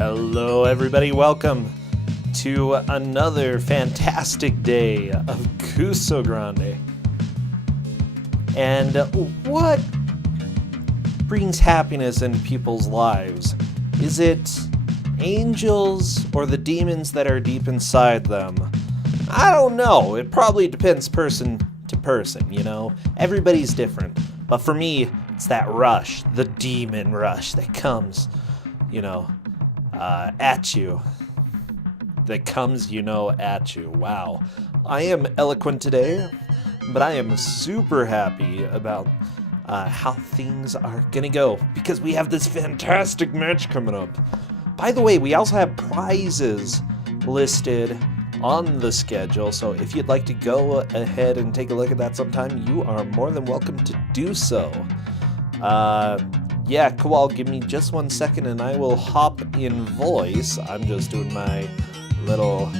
Hello everybody, welcome to another fantastic day of Kusogrande. And what brings happiness into people's lives? Is it angels or the demons that are deep inside them? I don't know. It probably depends person to person, you know? Everybody's different. But for me, it's that rush, the demon rush that comes, at you. That comes, at you. Wow. I am eloquent today, but I am super happy about how things are gonna go because we have this fantastic match coming up. By the way, we also have prizes listed on the schedule, so if you'd like to go ahead and take a look at that sometime, you are more than welcome to do so. Yeah, Kowal, give me just 1 second and I will hop in voice. I'm just doing my little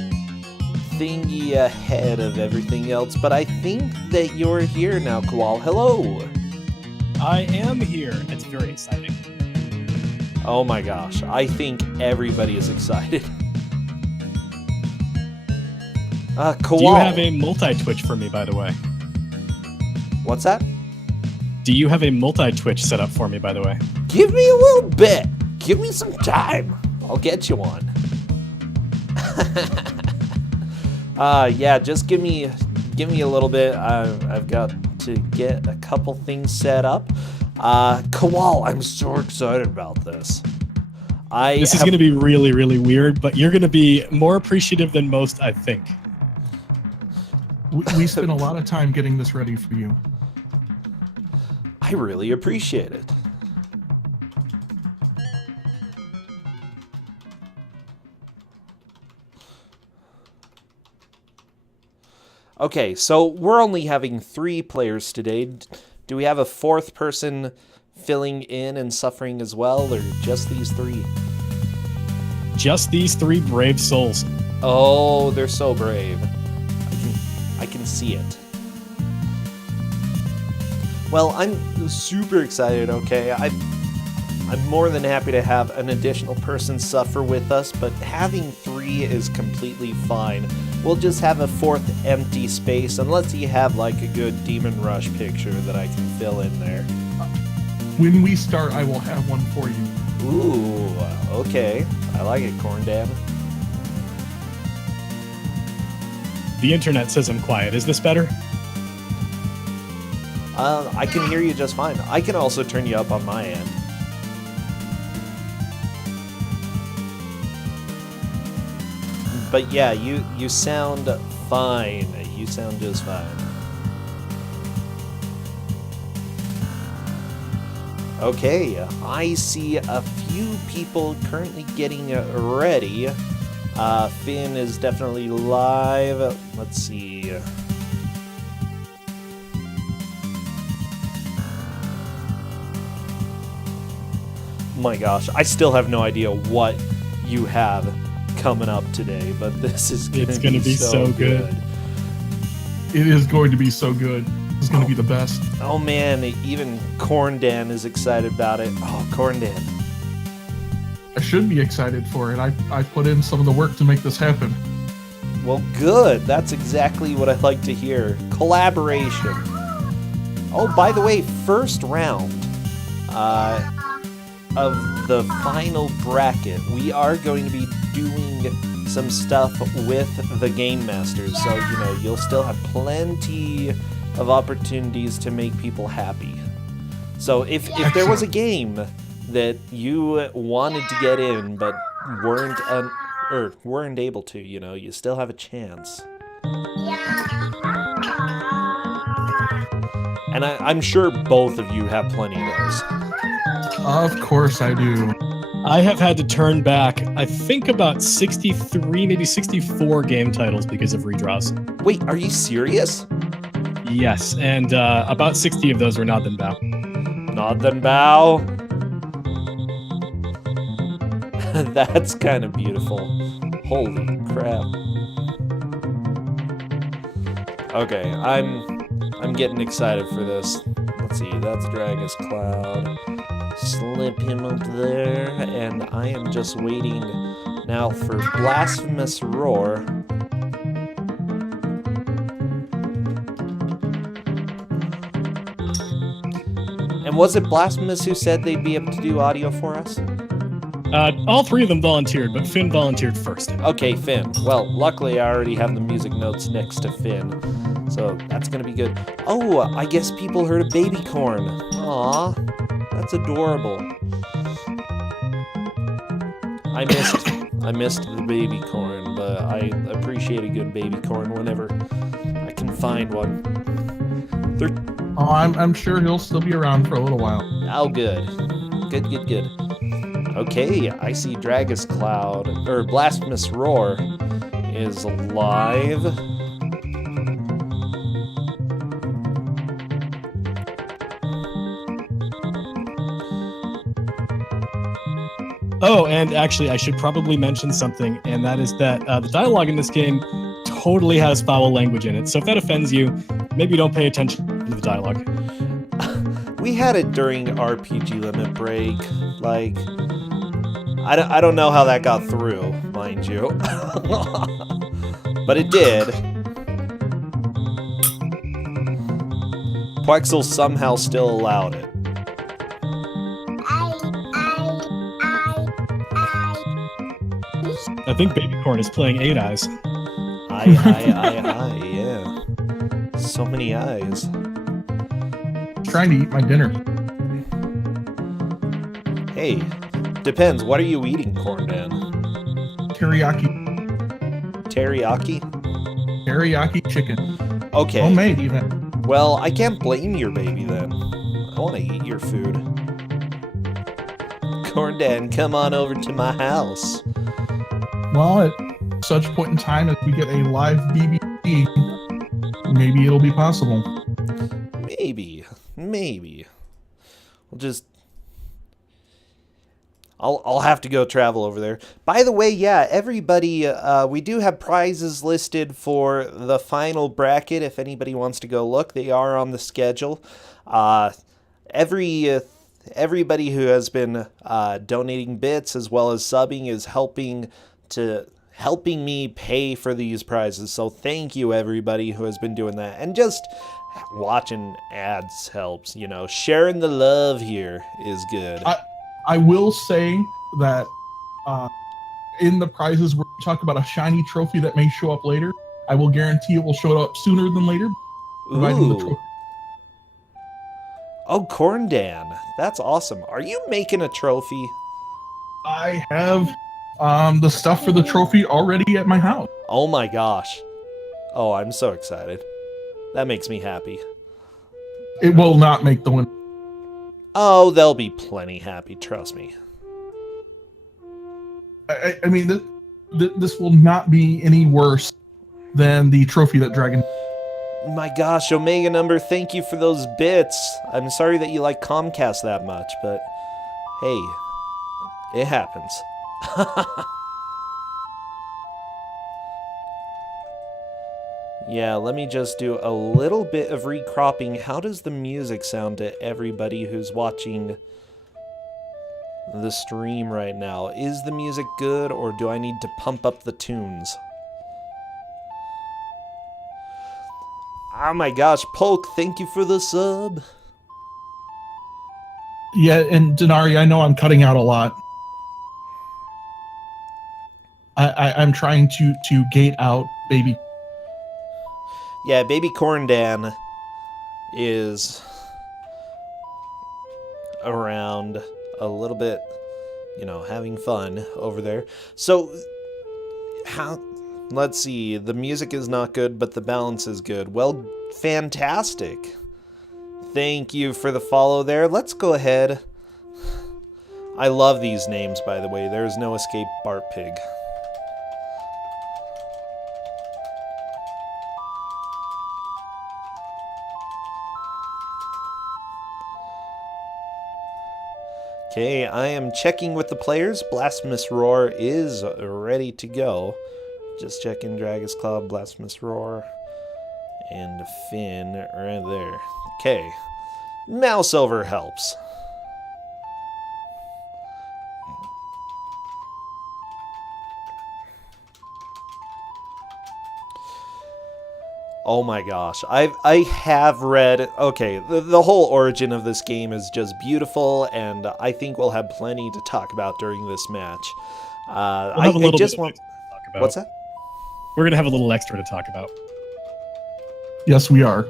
thingy ahead of everything else, but I think that you're here now, Kowal. Hello! I am here. It's very exciting. Oh my gosh, I think everybody is excited. Kowal. Do you have a multi-Twitch for me, by the way? What's that? Do you have a multi-Twitch set up for me, by the way? Give me a little bit. Give me some time. I'll get you one. Yeah, just give me a little bit. I've got to get a couple things set up. Kowal, I'm so excited about this. This is going to be really, really weird, but you're going to be more appreciative than most, I think. We spent a lot of time getting this ready for you. I really appreciate it. Okay, so we're only having 3 players today. Do we have a 4th person filling in and suffering as well, or just these 3? Just these 3 brave souls. Oh, they're so brave. I can see it. Well, I'm super excited, okay? I'm more than happy to have an additional person suffer with us, but having 3 is completely fine. We'll just have a 4th empty space, unless you have like a good Demon Rush picture that I can fill in there. When we start, I will have one for you. Ooh, okay. I like it, Corndan. The internet says I'm quiet. Is this better? I can hear you just fine. I can also turn you up on my end. But yeah, you sound fine. You sound just fine. Okay, I see a few people currently getting ready. Finn is definitely live. Let's see. My gosh, I still have no idea what you have coming up today, but this is going to be so good. It is going to be so good. It's going to be the best. Oh man, even Corndan is excited about it. Oh, Corndan. I should be excited for it. I put in some of the work to make this happen. Well, good. That's exactly what I like to hear. Collaboration. Oh, by the way, first round of the final bracket, we are going to be doing some stuff with the Game Masters, so you'll still have plenty of opportunities to make people happy. So if there was a game that you wanted to get in but weren't able to, you still have a chance. And I'm sure both of you have plenty of those. Of course I do. I have had to turn back, I think, about 63, maybe 64 game titles because of redraws. Wait, are you serious? Yes, and about 60 of those were Not Then Bow. Not Then Bow? That's kind of beautiful. Holy crap. Okay, I'm getting excited for this. Let's see, that's Dragus Cloud. Slip him up there, and I am just waiting now for Blasphemous Roar. And was it Blasphemous who said they'd be able to do audio for us? All three of them volunteered, but Finn volunteered first. Okay, Finn. Well, luckily I already have the music notes next to Finn, so that's gonna be good. Oh, I guess people heard a baby corn. Aw, that's adorable. I missed the baby corn, but I appreciate a good baby corn whenever I can find one. Oh, I'm sure he'll still be around for a little while. Oh, good. Good. Okay, I see Dragus Cloud, or Blasphemous Roar is live. Oh, and actually, I should probably mention something, and that is that the dialogue in this game totally has foul language in it. So if that offends you, maybe don't pay attention to the dialogue. We had it during RPG Limit Break. Like, I don't know how that got through, mind you. But it did. Quexel somehow still allowed it. I think Baby Corn is playing 8 Eyes. I, yeah. So many eyes. Trying to eat my dinner. Hey, depends. What are you eating, Corn Dan? Teriyaki chicken. Okay. Homemade, even. Well, I can't blame your baby then. I want to eat your food. Corn Dan, come on over to my house. Well, at such point in time as we get a live BBC, maybe it'll be possible. Maybe. We'll just... I'll have to go travel over there. By the way, yeah, everybody, we do have prizes listed for the final bracket. If anybody wants to go look, they are on the schedule. Everybody who has been donating bits as well as subbing is helping me pay for these prizes. So thank you, everybody who has been doing that. And just watching ads helps. You know, sharing the love here is good. I will say that in the prizes where we talk about a shiny trophy that may show up later, I will guarantee it will show up sooner than later. Providing the trophy. Oh, Corn Dan, that's awesome. Are you making a trophy? I have the stuff for the trophy already at my house. Oh my gosh. Oh, I'm so excited. That makes me happy. It will not make the win. Oh, they'll be plenty happy, trust me. I mean, this will not be any worse than the trophy that Dragon... My gosh, Omega Number, thank you for those bits. I'm sorry that you like Comcast that much, but hey, it happens. Yeah, let me just do a little bit of recropping. How does the music sound to everybody who's watching the stream right now? Is the music good, or do I need to pump up the tunes? Oh my gosh, Polk, thank you for the sub. Yeah, and Denari, I know I'm cutting out a lot. I'm trying to gate out baby. Yeah, Baby Corn Dan is around a little bit, you know, having fun over there. So, let's see, the music is not good, but the balance is good. Well, fantastic. Thank you for the follow there. Let's go ahead. I love these names, by the way. There's no escape Bart Pig. Okay, I am checking with the players. Blasphemous Roar is ready to go. Just checking Dragus Cloud, Blasphemous Roar, and Finn right there. Okay, mouse over helps. Oh my gosh. I have read... Okay, the whole origin of this game is just beautiful, and I think we'll have plenty to talk about during this match. We'll have a little just bit want... to talk about. What's that? We're going to have a little extra to talk about. Yes, we are.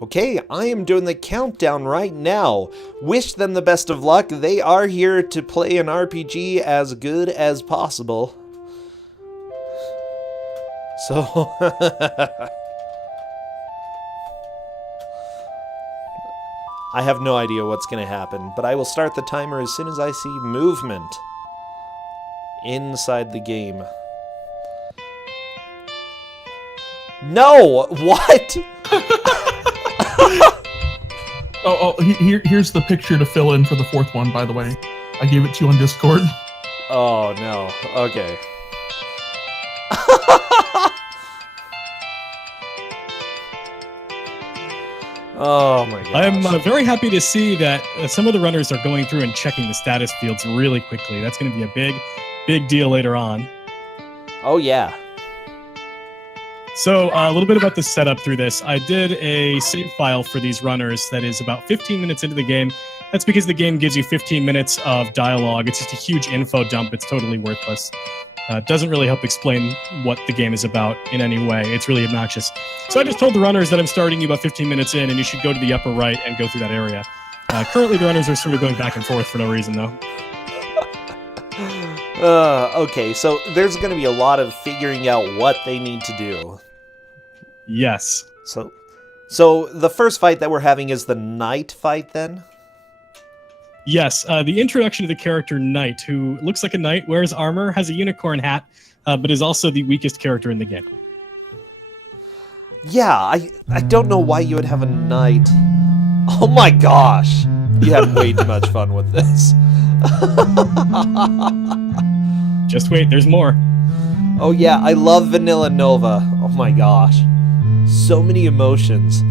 Okay, I am doing the countdown right now. Wish them the best of luck. They are here to play an RPG as good as possible. So... I have no idea what's going to happen, but I will start the timer as soon as I see movement inside the game. No! What? Here's the picture to fill in for the fourth one, by the way. I gave it to you on Discord. Oh, no. Okay. Oh my gosh. I'm very happy to see that some of the runners are going through and checking the status fields really quickly. That's going to be a big deal later on. Oh, yeah. So a little bit about the setup through this. I did a save file for these runners that is about 15 minutes into the game. That's because the game gives you 15 minutes of dialogue. It's just a huge info dump. It's totally worthless. Doesn't really help explain what the game is about in any way. It's really obnoxious. So I just told the runners that I'm starting you about 15 minutes in, and you should go to the upper right and go through that area. Currently, the runners are sort of going back and forth for no reason, though. Okay, so there's going to be a lot of figuring out what they need to do. Yes. So the first fight that we're having is the knight fight, then? Yes, the introduction to the character Knight, who looks like a knight, wears armor, has a unicorn hat, but is also the weakest character in the game. Yeah, I don't know why you would have a knight. Oh my gosh! You had way too much fun with this. Just wait, there's more. Oh yeah, I love Vanilla Nova. Oh my gosh. So many emotions.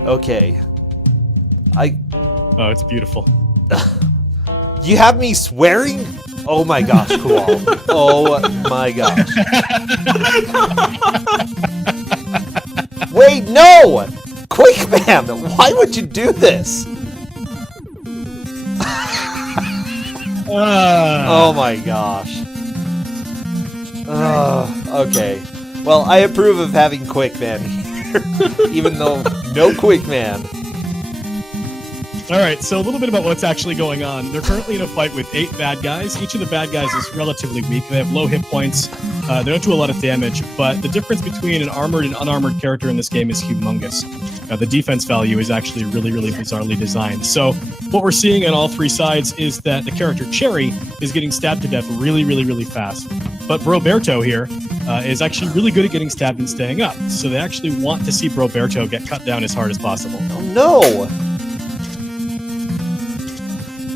Okay. Oh, it's beautiful. You have me swearing? Oh my gosh, cool. Oh my gosh. Wait, no! Quick, man! Why would you do this? Oh my gosh. Okay. Well, I approve of having Quick Man here, even though no Quick Man. All right, so a little bit about what's actually going on. They're currently in a fight with 8 bad guys. Each of the bad guys is relatively weak. They have low hit points. They don't do a lot of damage, but the difference between an armored and unarmored character in this game is humongous. The defense value is actually really, really bizarrely designed. So what we're seeing on all 3 sides is that the character Cherry is getting stabbed to death really, really, really fast. But Broberto here is actually really good at getting stabbed and staying up. So they actually want to see Broberto get cut down as hard as possible. Oh no!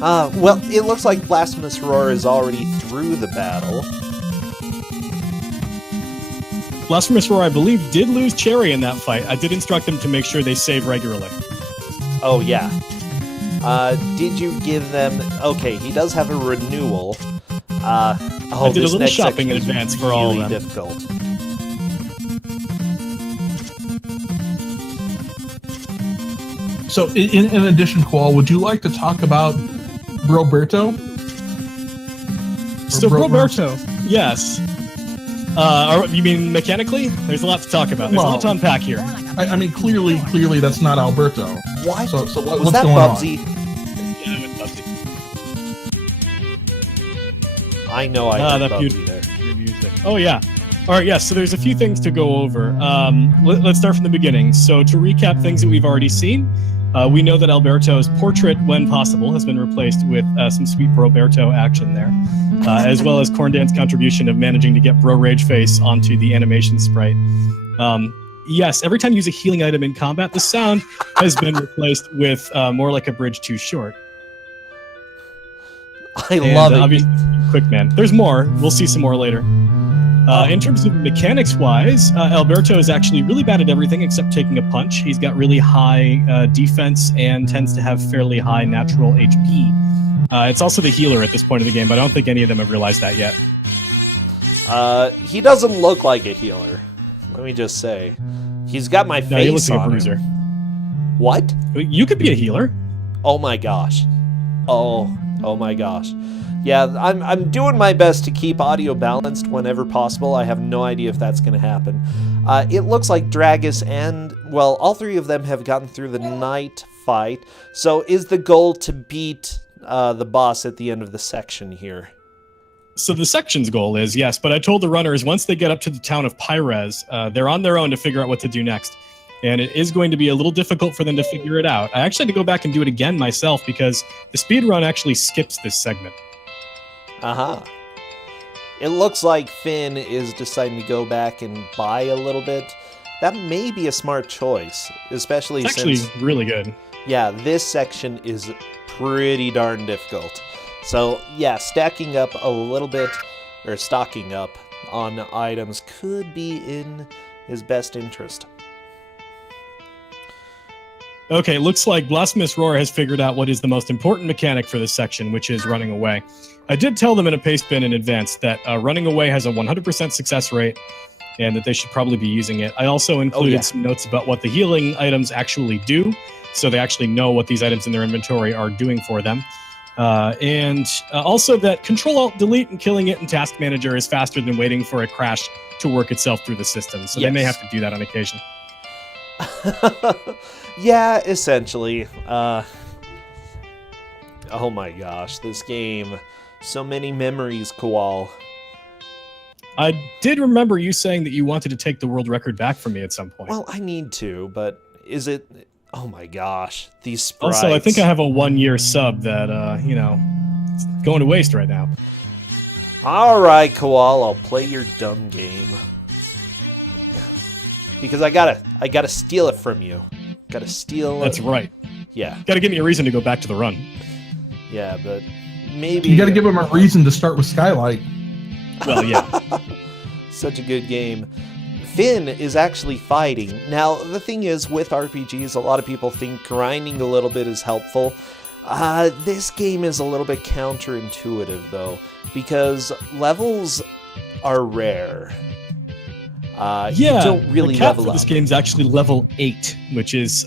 Well, it looks like Blasphemous Roar is already through the battle. Blasphemous Roar, I believe, did lose Cherry in that fight. I did instruct them to make sure they save regularly. Oh, yeah. Did you give them... Okay, he does have a renewal. I did a little shopping in advance for all of them. Difficult. So, in addition, Qual, would you like to talk about Broberto? So Broberto, yes. You mean mechanically? There's a lot to talk about. There's a lot to unpack here. I mean, clearly, that's not Alberto. Why? So Was what's that going Bubsy? Yeah, it was Bubsy. I know I heard that Bubsy there. Your music. Oh, yeah. All right, yes, so there's a few things to go over. Let's start from the beginning. So to recap things that we've already seen, we know that Alberto's portrait, when possible, has been replaced with some sweet Broberto action there, as well as Corndan's contribution of managing to get Bro Rage Face onto the animation sprite. Yes, every time you use a healing item in combat, the sound has been replaced with more like a bridge too short. I love it. Obviously, Quick Man. There's more. We'll see some more later. In terms of mechanics-wise, Alberto is actually really bad at everything except taking a punch. He's got really high defense and tends to have fairly high natural HP. It's also the healer at this point of the game, but I don't think any of them have realized that yet. He doesn't look like a healer. Let me just say. He's got my face No, he looks like a on bruiser. him. What? You could be a healer. Oh my gosh. Oh my gosh. Yeah, I'm doing my best to keep audio balanced whenever possible. I have no idea if that's going to happen. It looks like Dragus and, well, all three of them have gotten through the night fight. So is the goal to beat the boss at the end of the section here? So the section's goal is, yes, but I told the runners once they get up to the town of Pyrez, they're on their own to figure out what to do next. And it is going to be a little difficult for them to figure it out. I actually had to go back and do it again myself because the speedrun actually skips this segment. Uh-huh. It looks like Finn is deciding to go back and buy a little bit. That may be a smart choice, especially It's actually since... really good. Yeah, this section is pretty darn difficult. So, yeah, stacking up a little bit, or stocking up on items could be in his best interest. Okay, looks like Blasphemous Roar has figured out what is the most important mechanic for this section, which is running away. I did tell them in a paste bin in advance that running away has a 100% success rate and that they should probably be using it. I also included some notes about what the healing items actually do, so they actually know what these items in their inventory are doing for them. And also that Control-Alt-Delete and killing it in Task Manager is faster than waiting for a crash to work itself through the system, so they may have to do that on occasion. Yeah, essentially. Oh my gosh, this game. So many memories, Koal. I did remember you saying that you wanted to take the world record back from me at some point. Well, I need to, but is it... Oh my gosh, these sprites. Also, I think I have a 1-year sub that, you know, it's going to waste right now. Alright, Koal, I'll play your dumb game. Because I gotta steal it from you. Gotta steal it. That's right. Yeah. Gotta give me a reason to go back to the run. Yeah, but maybe... You gotta give him a reason to start with Skylight. Well, yeah. Such a good game. Finn is actually fighting. Now, the thing is, with RPGs, a lot of people think grinding a little bit is helpful. This game is a little bit counterintuitive, though, because levels are rare. You don't really the cap level for up. this game's actually level 8, which is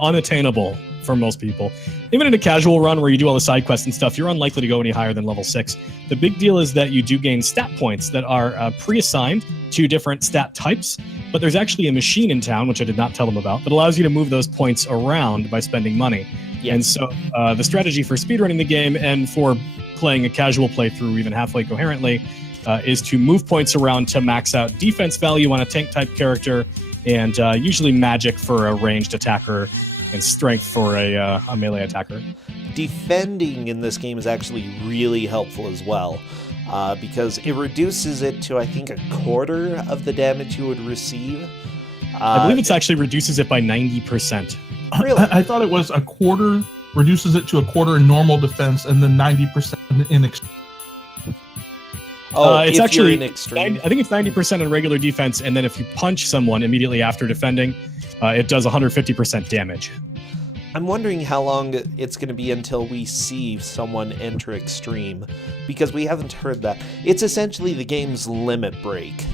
unattainable for most people. Even in a casual run where you do all the side quests and stuff, you're unlikely to go any higher than level 6. The big deal is that you do gain stat points that are pre-assigned to different stat types, but there's actually a machine in town, which I did not tell them about, that allows you to move those points around by spending money. Yeah. And so the strategy for speedrunning the game and for playing a casual playthrough even halfway coherently is to move points around to max out defense value on a tank type character, and usually magic for a ranged attacker and strength for a melee attacker. Defending in this game is actually really helpful as well, because it reduces it to, I think, a quarter of the damage you would receive. I believe it actually reduces it by 90%. Really? I thought it was a quarter, reduces it to a quarter in normal defense, and then 90% in extreme. Oh, it's if actually you're in extreme. I think it's 90% in regular defense, and then if you punch someone immediately after defending, it does 150% damage. I'm wondering how long it's going to be until we see someone enter extreme, because we haven't heard that. It's essentially the game's limit break,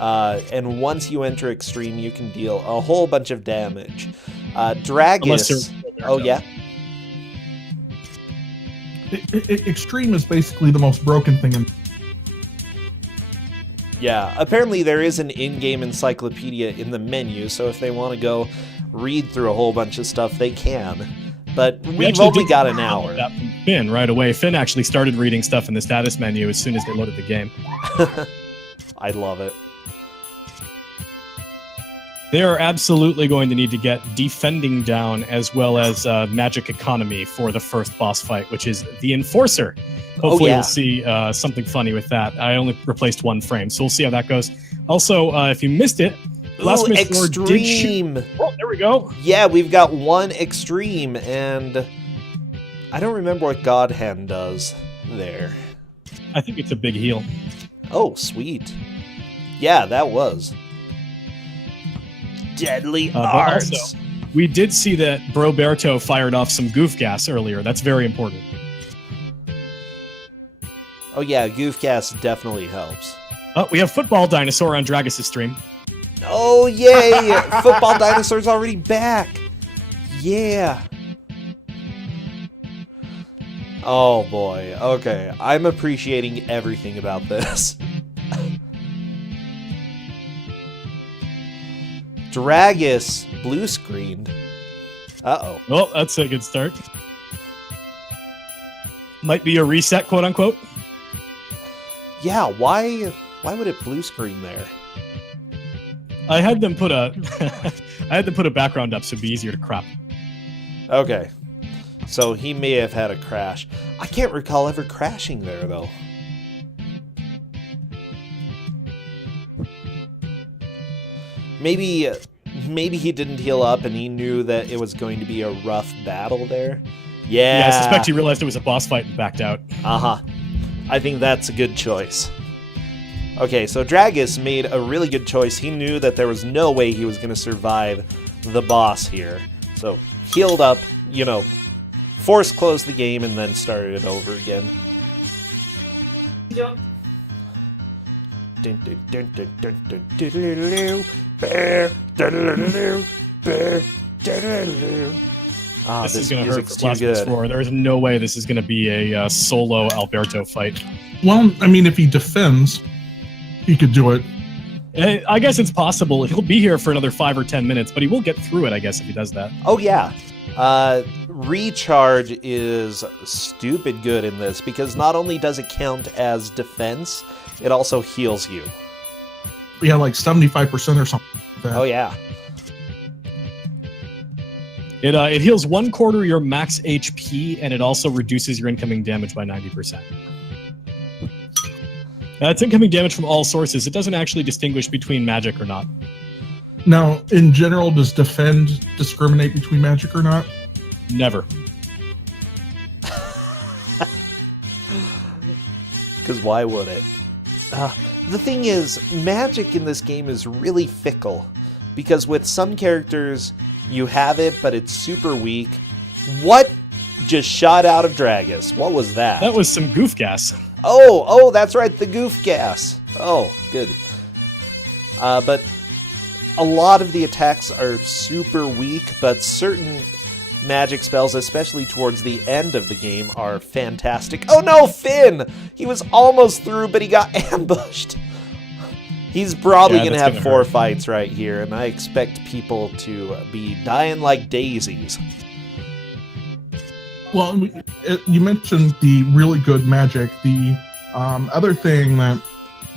and once you enter extreme, you can deal a whole bunch of damage. Dragus... Oh, yeah? Extreme is basically the most broken thing in... Yeah, apparently there is an in-game encyclopedia in the menu, so if they want to go read through a whole bunch of stuff, they can. But we've only got an hour. That from Finn right away. Finn actually started reading stuff in the status menu as soon as they loaded the game. I love it. They are absolutely going to need to get defending down as well as magic economy for the first boss fight, which is the Enforcer. Hopefully we'll see something funny with that. I only replaced one frame, so we'll see how that goes. Also, if you missed it, Last extreme. Oh, there we go. Yeah, we've got one extreme, and I don't remember what God Hand does there. I think it's a big heal. Oh, sweet. Yeah, that was. Deadly But arts. also, we did see that Broberto fired off some goof gas earlier. That's very important. Oh yeah, goof gas definitely helps. Oh, we have Football Dinosaur on Dragus' stream. Oh yay! Football Dinosaur's already back. Yeah. Oh boy. Okay, I'm appreciating everything about this. Dragus blue screened. Uh-oh. Well, that's a good start. Might be a reset, quote unquote. Yeah, why would it blue screen there? I had them put a background up so it'd be easier to crop. Okay. So he may have had a crash. I can't recall ever crashing there though. Maybe he didn't heal up and he knew that it was going to be a rough battle there. Yeah. I suspect he realized it was a boss fight and backed out. Uh-huh. I think that's a good choice. Okay, so Dragus made a really good choice. He knew that there was no way he was going to survive the boss here. So, healed up, force closed the game and then started it over again. Yeah. Ah, This is going to hurt music's for too Blasphemous good. Roar. There is no way this is going to be a solo Alberto fight. Well, I mean, if he defends, he could do it. I guess it's possible. He'll be here for another 5 or 10 minutes, but he will get through it, I guess, if he does that. Oh yeah. Recharge is stupid good in this because not only does it count as defense, it also heals you. Yeah, like 75% or something like that. Oh yeah. It heals 1/4 your max HP, and it also reduces your incoming damage by 90%. It's incoming damage from all sources. It doesn't actually distinguish between magic or not. Now, in general, does defend discriminate between magic or not? Never. Because why would it? The thing is, magic in this game is really fickle. Because with some characters, you have it, but it's super weak. What just shot out of Dragus? What was that? That was some goof gas. Oh, that's right, the goof gas. Oh, good. But a lot of the attacks are super weak, but certain magic spells, especially towards the end of the game, are fantastic. Oh no, Finn! He was almost through, but he got ambushed. He's probably going to have 4 fights right here, and I expect people to be dying like daisies. Well, you mentioned the really good magic. The other thing that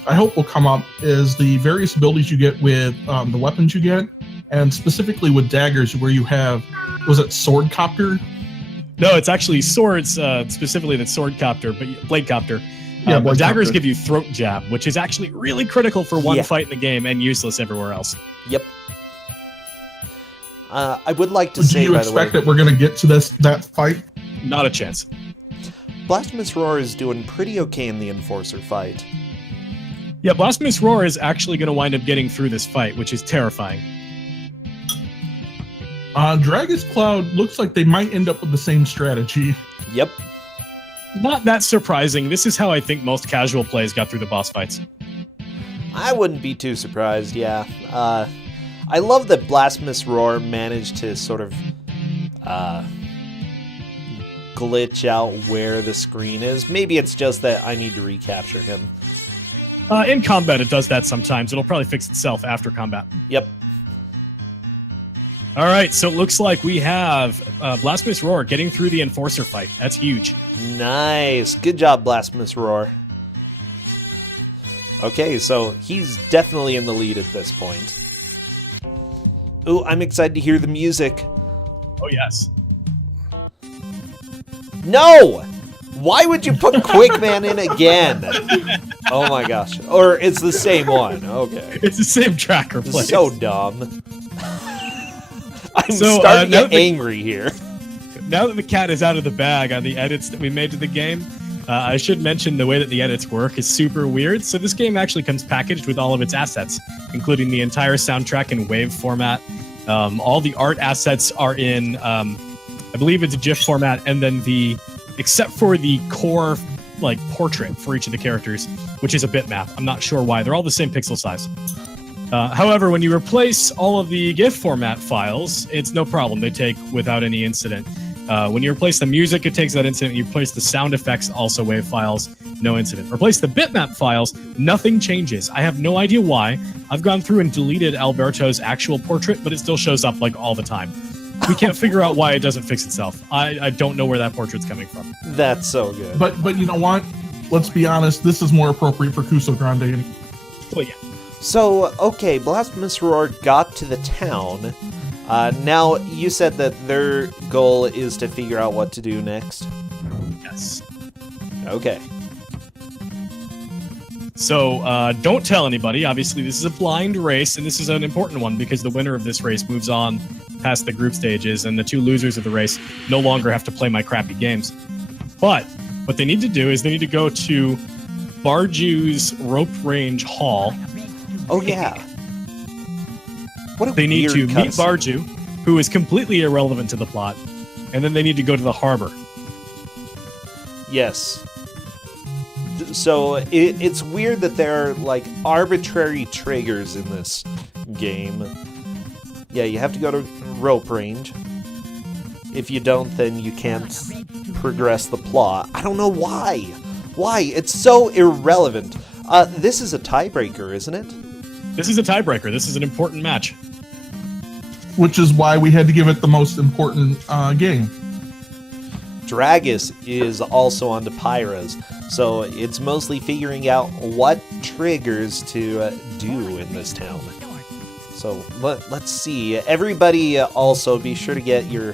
I hope will come up is the various abilities you get with the weapons you get, and specifically with daggers, where you have, was it Sword Copter? No, it's actually swords, specifically the Sword Copter, but Blade Copter. Yeah, but Blade daggers Copter. give you Throat Jab, which is actually really critical for one Yeah. fight in the game and useless everywhere else. Yep. I would like to Do say, you by the way, expect that we're going to get to that fight? Not a chance. Blasphemous Roar is doing pretty okay in the Enforcer fight. Yeah, Blasphemous Roar is actually going to wind up getting through this fight, which is terrifying. Dragus Cloud looks like they might end up with the same strategy. Yep. Not that surprising. This is how I think most casual plays got through the boss fights. I wouldn't be too surprised, yeah. I love that Blasphemous Roar managed to sort of glitch out where the screen is. Maybe it's just that I need to recapture him. In combat, it does that sometimes. It'll probably fix itself after combat. Yep. All right, so it looks like we have Blasphemous Roar getting through the Enforcer fight. That's huge. Nice. Good job, Blasphemous Roar. Okay, so he's definitely in the lead at this point. Ooh, I'm excited to hear the music. Oh, yes. No! Why would you put Quickman in again? Oh my gosh. Or it's the same one. Okay. It's the same tracker This play. is so dumb. I'm So, starting to now get that- angry here. Now that the cat is out of the bag on the edits that we made to the game, I should mention the way that the edits work is super weird. So this game actually comes packaged with all of its assets, including the entire soundtrack in WAV format. All the art assets are in, I believe it's a GIF format, and then except for the core like portrait for each of the characters, which is a bitmap. I'm not sure why. They're all the same pixel size. However, when you replace all of the GIF format files, it's no problem. They take without any incident. When you replace the music, it takes that incident. You replace the sound effects, also WAV files, no incident. Replace the bitmap files, nothing changes. I have no idea why. I've gone through and deleted Alberto's actual portrait, but it still shows up like all the time. We can't figure out why it doesn't fix itself. I don't know where that portrait's coming from. That's so good. But you know what? Let's be honest. This is more appropriate for Kusogrande. Well, yeah. So, okay, Blasphemous Roar got to the town. Now, you said that their goal is to figure out what to do next? Yes. Okay. So, don't tell anybody. Obviously, this is a blind race, and this is an important one because the winner of this race moves on past the group stages, and the two losers of the race no longer have to play my crappy games. But what they need to do is they need to go to Barju's Rope Range Hall. Oh, yeah. What a They need to weird meet cutscene. Barju, who is completely irrelevant to the plot, and then they need to go to the harbor. Yes. So it's weird that there are like arbitrary triggers in this game. Yeah, you have to go to rope range. If you don't, then you can't progress the plot. I don't know why. Why? It's so irrelevant. This is a tiebreaker, isn't it? This is a tiebreaker. This is an important match. Which is why we had to give it the most important game. Dragus is also on to Pyras, so it's mostly figuring out what triggers to do in this town. So let's see. Everybody also be sure to get your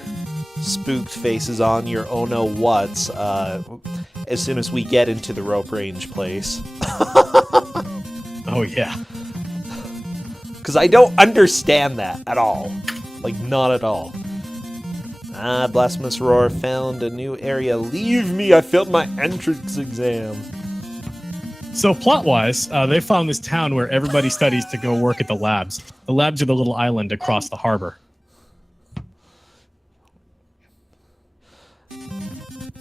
spooked faces on, your oh no whats, as soon as we get into the rope range place. Oh, yeah. Because I don't understand that at all. Like, not at all. Blasphemous Roar found a new area. Leave me, I failed my entrance exam. So plot-wise, they found this town where everybody studies to go work at the labs. The labs are the little island across the harbor.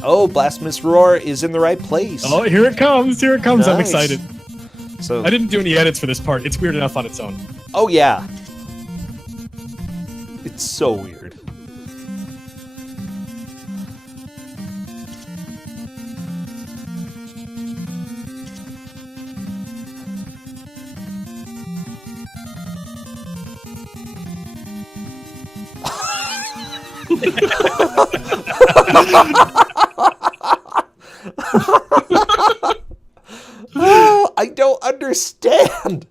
Oh, Blasphemous Roar is in the right place. Oh, here it comes! Here it comes! I'm Nice. excited. So, I didn't do any edits for this part. It's weird enough on its own. oh yeah. It's so weird. Oh, I don't understand.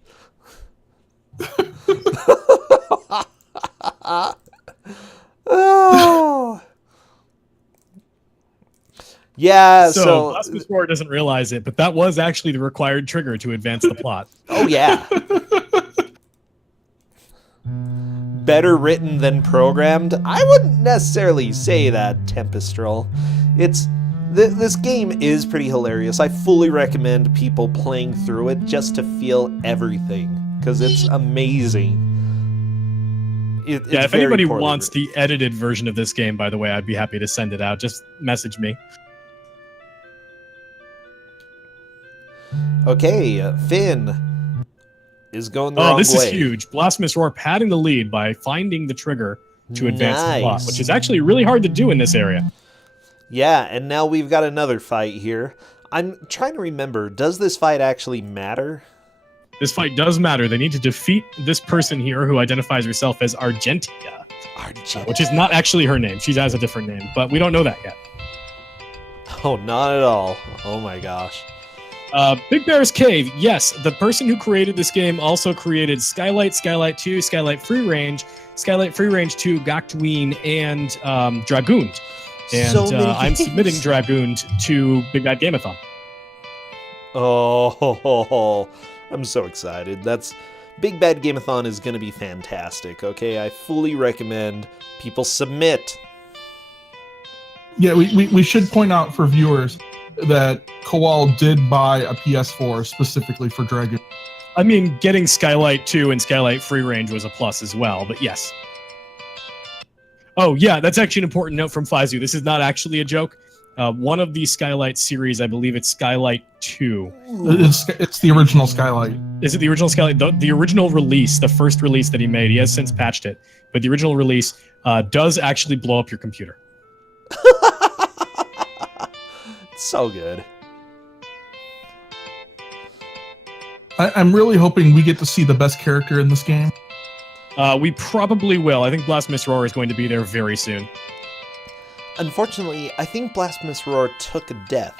Oh. Yeah, so Blasphemous Roar doesn't realize it, but that was actually the required trigger to advance the plot. oh yeah. Better written than programmed? I wouldn't necessarily say that, Tempestral. This game is pretty hilarious. I fully recommend people playing through it just to feel everything, because it's amazing. It's Yeah, if very anybody poorly wants written. the edited version of this game, by the way, I'd be happy to send it out. Just message me. Okay, Finn is going the wrong way. Oh, this is huge. Blasphemous Roar padding the lead by finding the trigger to advance the plot, Nice. which is actually really hard to do in this area. Yeah, and now we've got another fight here. I'm trying to remember, does this fight actually matter? This fight does matter. They need to defeat this person here who identifies herself as Argentia, which is not actually her name. She has a different name, but we don't know that yet. Oh, not at all. Oh my gosh. Big Bear's Cave. Yes, the person who created this game also created Skylight, Skylight 2, Skylight Free Range 2, Gaktween, and Dragoon. And So many I'm games. submitting Dragoon to Big Bad Gameathon. Oh, I'm so excited. Big Bad Gameathon is going to be fantastic, okay? I fully recommend people submit. Yeah, we should point out for viewers, that Kowal did buy a PS4 specifically for Dragon. I mean, getting Skylight 2 and Skylight Free Range was a plus as well, but yes. Oh, yeah, that's actually an important note from Fazu. This is not actually a joke. One of the Skylight series, I believe it's Skylight 2. It's the original Skylight. Is it the original Skylight? The original release, the first release that he made, he has since patched it, but the original release does actually blow up your computer. So good. I'm really hoping we get to see the best character in this game. We probably will. I think Blasphemous Roar is going to be there very soon. Unfortunately, I think Blasphemous Roar took a death.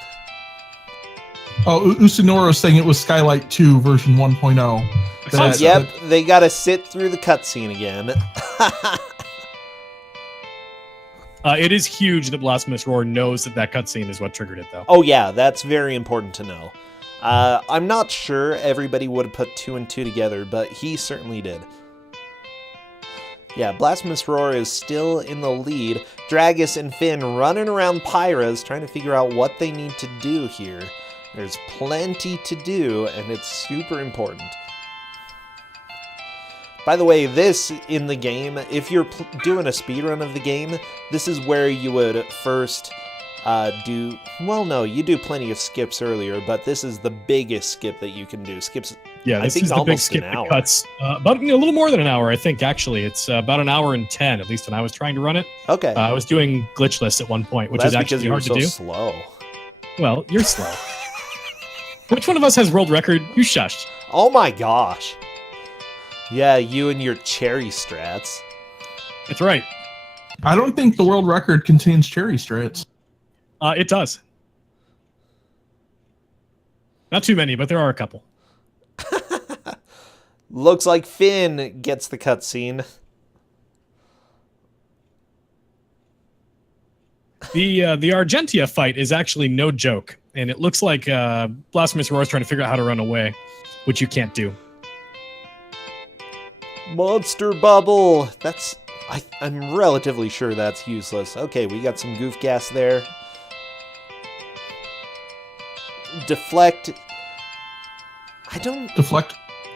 Oh, Usunoro is saying it was Skylight 2 version 1.0. Yep, they gotta sit through the cutscene again. It is huge that Blasphemous Roar knows that cutscene is what triggered it, though. Oh yeah, that's very important to know. I'm not sure everybody would have put 2 and 2 together, but he certainly did. Yeah, Blasphemous Roar is still in the lead. Dragus and Finn running around Pyras trying to figure out what they need to do here. There's plenty to do, and it's super important. By the way, this in the game, if you're doing a speedrun of the game, this is where you would first do... Well, no, you do plenty of skips earlier, but this is the biggest skip that you can do. Skips... Yeah, this is the big skip that cuts about a little more than an hour, I think, actually. It's about an hour and 10, at least when I was trying to run it. Okay. I was doing glitchless at one point, which is actually hard to do. Slow. Well, you're slow. Which one of us has world record? You shushed. Oh my gosh. Yeah, you and your cherry strats. That's right. I don't think the world record contains cherry strats. It does. Not too many, but there are a couple. Looks like Finn gets the cutscene. The Argentia fight is actually no joke, and it looks like Blasphemous Roar is trying to figure out how to run away, which you can't do. Monster Bubble! I'm relatively sure that's useless. Okay, we got some goof gas there. Deflect.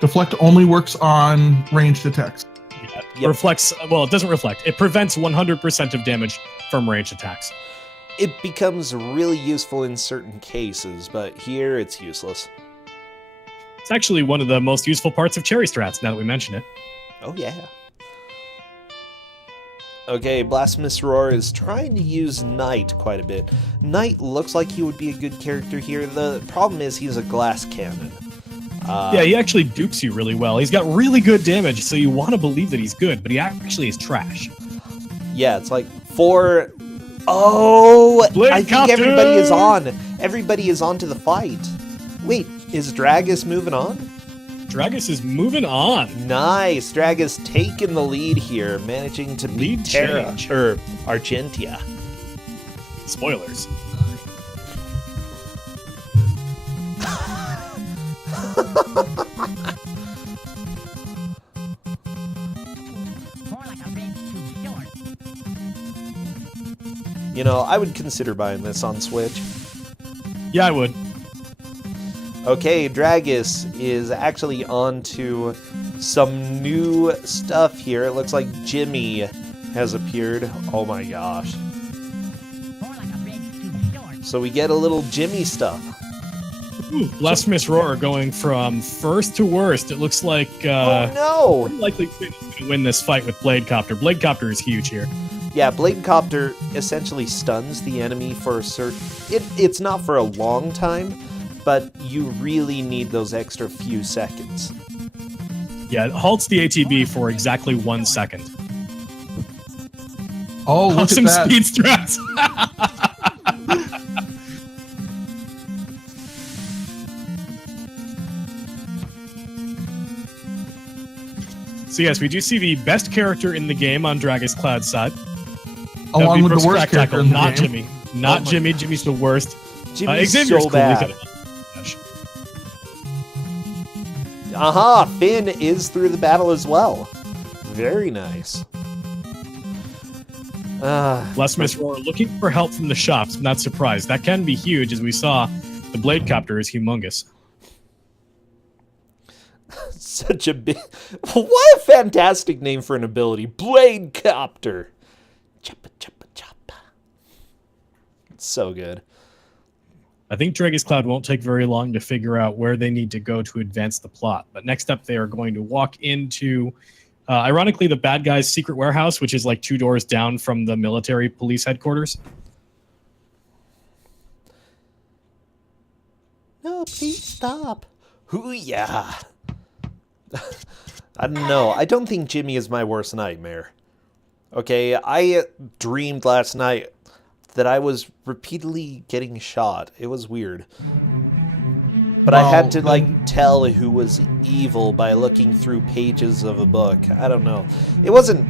Deflect only works on ranged attacks. Yeah, yep. Reflects. Well, it doesn't reflect. It prevents 100% of damage from ranged attacks. It becomes really useful in certain cases, but here it's useless. It's actually one of the most useful parts of cherry strats, now that we mention it. Oh, yeah. Okay, Blasphemous Roar is trying to use Knight quite a bit. Knight looks like he would be a good character here. The problem is he's a glass cannon. Yeah, he actually dupes you really well. He's got really good damage, so you want to believe that he's good, but he actually is trash. Yeah, it's like 4... Oh! I think everybody is on. Everybody is on to the fight. Wait, is Dragus moving on? Dragus is moving on. Nice. Dragus taking the lead here, managing to beat Terra, or Argentia. Spoilers. You know, I would consider buying this on Switch. Yeah, I would. Okay, Dragus is actually on to some new stuff here. It looks like Jimmy has appeared. Oh my gosh. So we get a little Jimmy stuff. Ooh, Blasphemous Roar going from first to worst. It looks like oh no! Likely to win this fight with Blade Copter. Blade Copter is huge here. Yeah, Blade Copter essentially stuns the enemy for a certain... It's not for a long time, but you really need those extra few seconds. Yeah, it halts the ATB for exactly 1 second. Oh, look awesome at that. Speed strats. So yes, we do see the best character in the game on Dragus Cloud's side. Along with the worst character in the not game. Jimmy. Not Jimmy. Jimmy's the worst. Jimmy's Xavier's so cool. bad. Aha! Finn is through the battle as well. Very nice. Blast Miss Roar looking for help from the shops. I'm not surprised. That can be huge, as we saw. The Blade Copter is humongous. Such a big... What a fantastic name for an ability. Blade Copter. Choppa, choppa, choppa. It's so good. I think Dragus Cloud won't take very long to figure out where they need to go to advance the plot. But next up, they are going to walk into, ironically, the bad guy's secret warehouse, which is like 2 doors down from the military police headquarters. No, please stop. Hoo-yah. I don't know. I don't think Jimmy is my worst nightmare. Okay, I dreamed last night that I was repeatedly getting shot. It was weird. But I had to, like, tell who was evil by looking through pages of a book. I don't know. It wasn't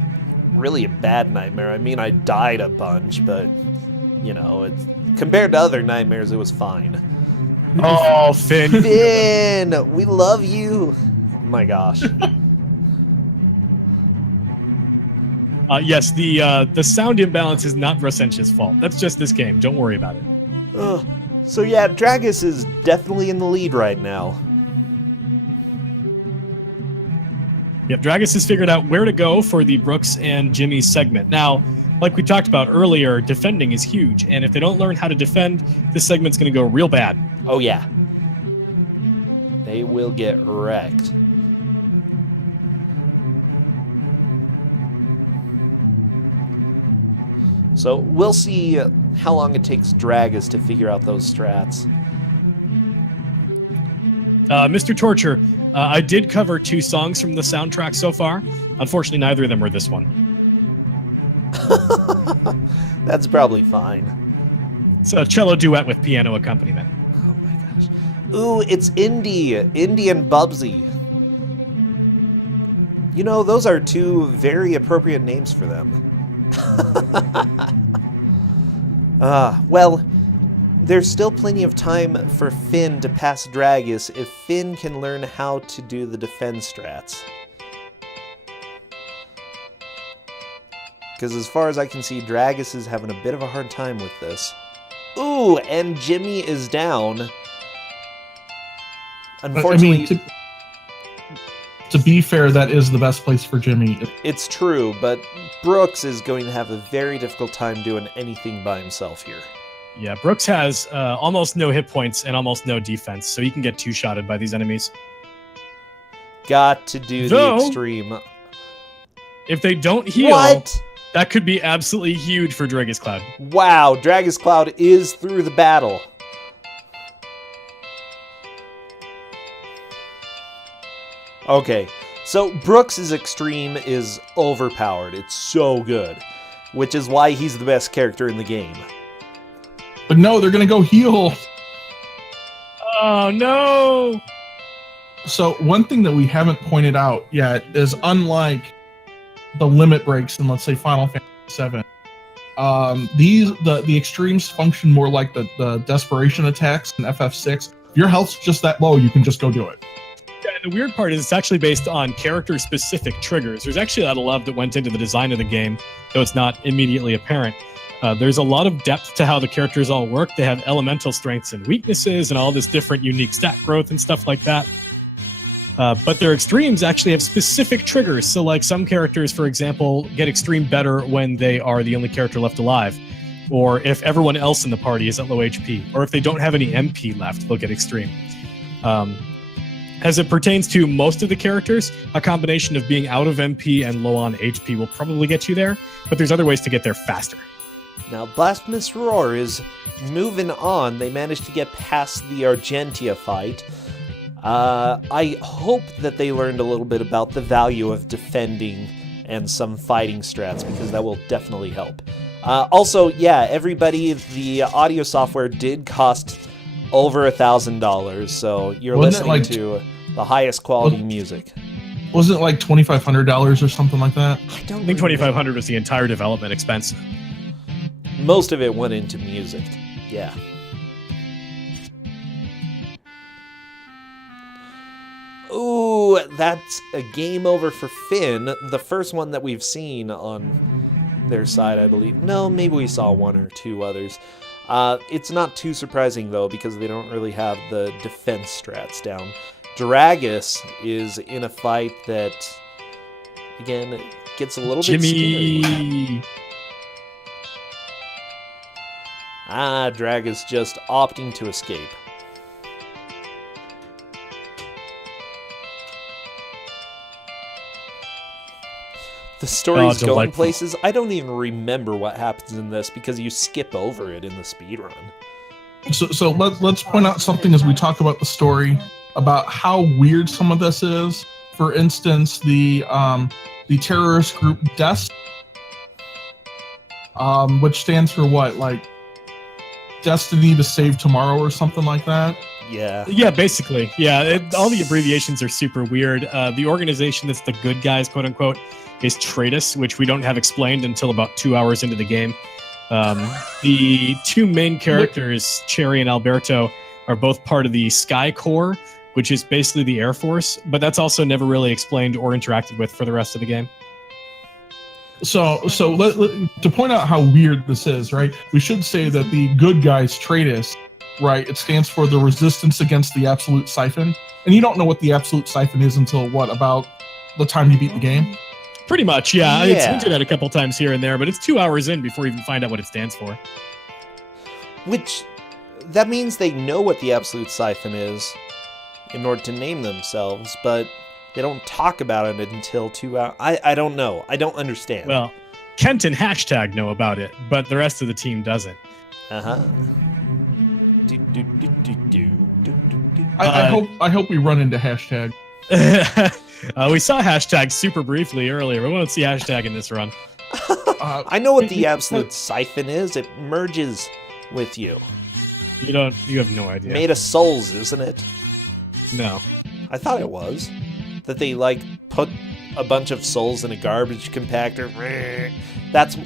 really a bad nightmare. I mean, I died a bunch, but, you know, compared to other nightmares, it was fine. Oh, Finn. Finn! We love you! Oh my gosh. Yes, the sound imbalance is not Brosentia's fault. That's just this game. Don't worry about it. So yeah, Dragus is definitely in the lead right now. Yep, Dragus has figured out where to go for the Brooks and Jimmy segment. Now, like we talked about earlier, defending is huge, and if they don't learn how to defend, this segment's going to go real bad. Oh yeah. They will get wrecked. So we'll see how long it takes Dragus to figure out those strats. Mr. Torture, I did cover 2 songs from the soundtrack so far. Unfortunately, neither of them were this one. That's probably fine. It's a cello duet with piano accompaniment. Oh my gosh. Ooh, it's Indy and Bubsy. You know, those are 2 very appropriate names for them. Well, there's still plenty of time for Finn to pass Dragus if Finn can learn how to do the defense strats. Because as far as I can see, Dragus is having a bit of a hard time with this. Ooh, and Jimmy is down. Unfortunately... I mean, to be fair, that is the best place for Jimmy. It's true, but Brooks is going to have a very difficult time doing anything by himself here. Yeah, Brooks has almost no hit points and almost no defense, so he can get 2-shotted by these enemies. Got to do the extreme. If they don't heal, that could be absolutely huge for Dragus Cloud. Wow, Dragus Cloud is through the battle. Okay, so Brooks' extreme is overpowered. It's so good, which is why he's the best character in the game. But no, they're going to go heal. Oh, no! So one thing that we haven't pointed out yet is, unlike the limit breaks in, let's say, Final Fantasy VII, the extremes function more like the desperation attacks in FF6. If your health's just that low, you can just go do it. Yeah, the weird part is it's actually based on character-specific triggers. There's actually a lot of love that went into the design of the game, though it's not immediately apparent. There's a lot of depth to how the characters all work. They have elemental strengths and weaknesses and all this different unique stat growth and stuff like that. But their extremes actually have specific triggers. So like some characters, for example, get extreme better when they are the only character left alive, or if everyone else in the party is at low HP, or if they don't have any MP left, they'll get extreme. As it pertains to most of the characters, a combination of being out of MP and low on HP will probably get you there, but there's other ways to get there faster. Now, Blasphemous Roar is moving on. They managed to get past the Argentia fight. I hope that they learned a little bit about the value of defending and some fighting strats, because that will definitely help. Also, yeah, everybody, the audio software did cost over $1,000, so you're listening to the highest quality music. Wasn't it like $2,500 or something like that? I think $2,500 was the entire development expense. Most of it went into music, yeah. Ooh, that's a game over for Finn. The first one that we've seen on their side, I believe. No, maybe we saw one or two others. It's not too surprising, though, because they don't really have the defense strats down. Dragus is in a fight that, again, gets a little bit scary. Jimmy! Dragus just opting to escape. The story's going places. I don't even remember what happens in this because you skip over it in the speedrun. So let's point out something as we talk about the story about how weird some of this is. For instance, the terrorist group DEST, which stands for what, like Destiny to Save Tomorrow or something like that. Yeah, basically. Yeah, all the abbreviations are super weird. The organization that's the good guys, quote unquote, is Tratus, which we don't have explained until about 2 hours into the game. The two main characters, Cherry and Alberto, are both part of the Sky Corps, which is basically the Air Force, but that's also never really explained or interacted with for the rest of the game. So to point out how weird this is, right, we should say that the good guys, Tratus, right, it stands for the Resistance Against the Absolute Siphon. And you don't know what the Absolute Siphon is until, what, about the time you beat the game? Pretty much, yeah. It's hinted at a couple times here and there, but it's 2 hours in before you even find out what it stands for. Which, that means they know what the Absolute Siphon is in order to name themselves, but they don't talk about it until 2 hours. I don't know. I don't understand. Well, Kent and Hashtag know about it, but the rest of the team doesn't. I hope we run into Hashtag. We saw Hashtag super briefly earlier. We won't see Hashtag in this run. I know what the Absolute Siphon is. It merges with you. You have no idea. Made of souls, isn't it? No. I thought it was. That they, like, put a bunch of souls in a garbage compactor. That's,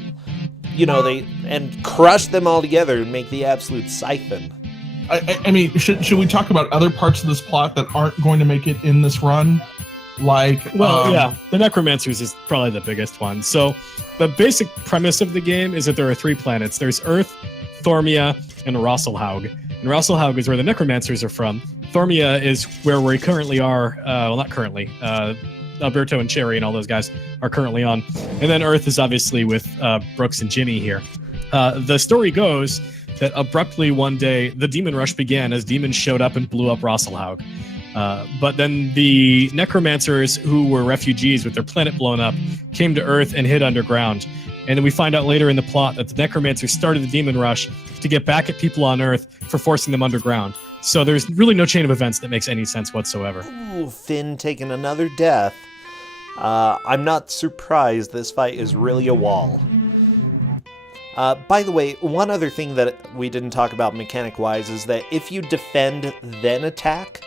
and crush them all together and make the Absolute Siphon. I mean, should we talk about other parts of this plot that aren't going to make it in this run? Like, yeah, the Necromancers is probably the biggest one. So the basic premise of the game is that there are 3 planets. There's Earth, Thormia, and Rosselhaug. And Rosselhaug is where the Necromancers are from. Thormia is where we currently are. Well, not currently. Alberto and Cherry and all those guys are currently on. And then Earth is obviously with Brooks and Jimmy here. The story goes that abruptly one day, the Demon Rush began as demons showed up and blew up Rosselhaug. But then the Necromancers, who were refugees with their planet blown up, came to Earth and hid underground. And then we find out later in the plot that the Necromancers started the Demon Rush to get back at people on Earth for forcing them underground. So there's really no chain of events that makes any sense whatsoever. Ooh, Finn taking another death. I'm not surprised this fight is really a wall. By the way, one other thing that we didn't talk about mechanic-wise is that if you defend then attack,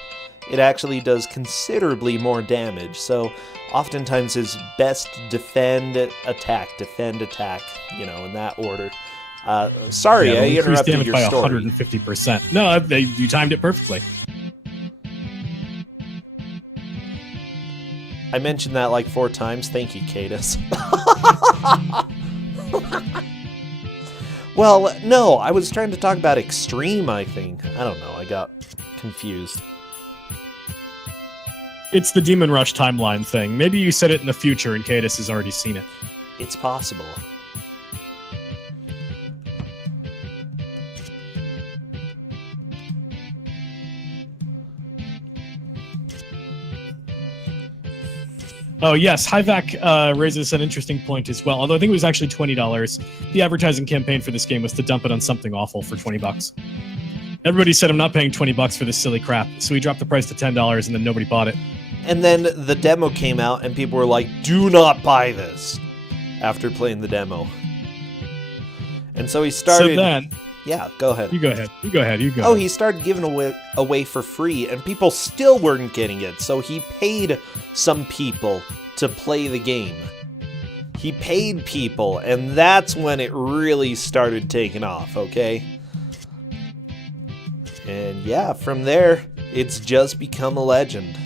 it actually does considerably more damage. So oftentimes it's best defend, attack, in that order. Sorry, I interrupted your by story. 150%. No, you timed it perfectly. I mentioned that like 4 times. Thank you, Cadus. Well, no, I was trying to talk about Extreme, I think. I don't know, I got confused. It's the Demon Rush timeline thing. Maybe you said it in the future and Cadus has already seen it. It's possible. Oh, yes. Hyvac raises an interesting point as well, although I think it was actually $20. The advertising campaign for this game was to dump it on something awful for $20. Everybody said, I'm not paying $20 for this silly crap, so we dropped the price to $10 and then nobody bought it. And then the demo came out and people were like, do not buy this after playing the demo. And so he started... So then... Yeah, go ahead. You go ahead. Oh, he started giving away for free, and people still weren't getting it, so he paid some people to play the game. He paid people, and that's when it really started taking off, okay? And yeah, from there, it's just become a legend.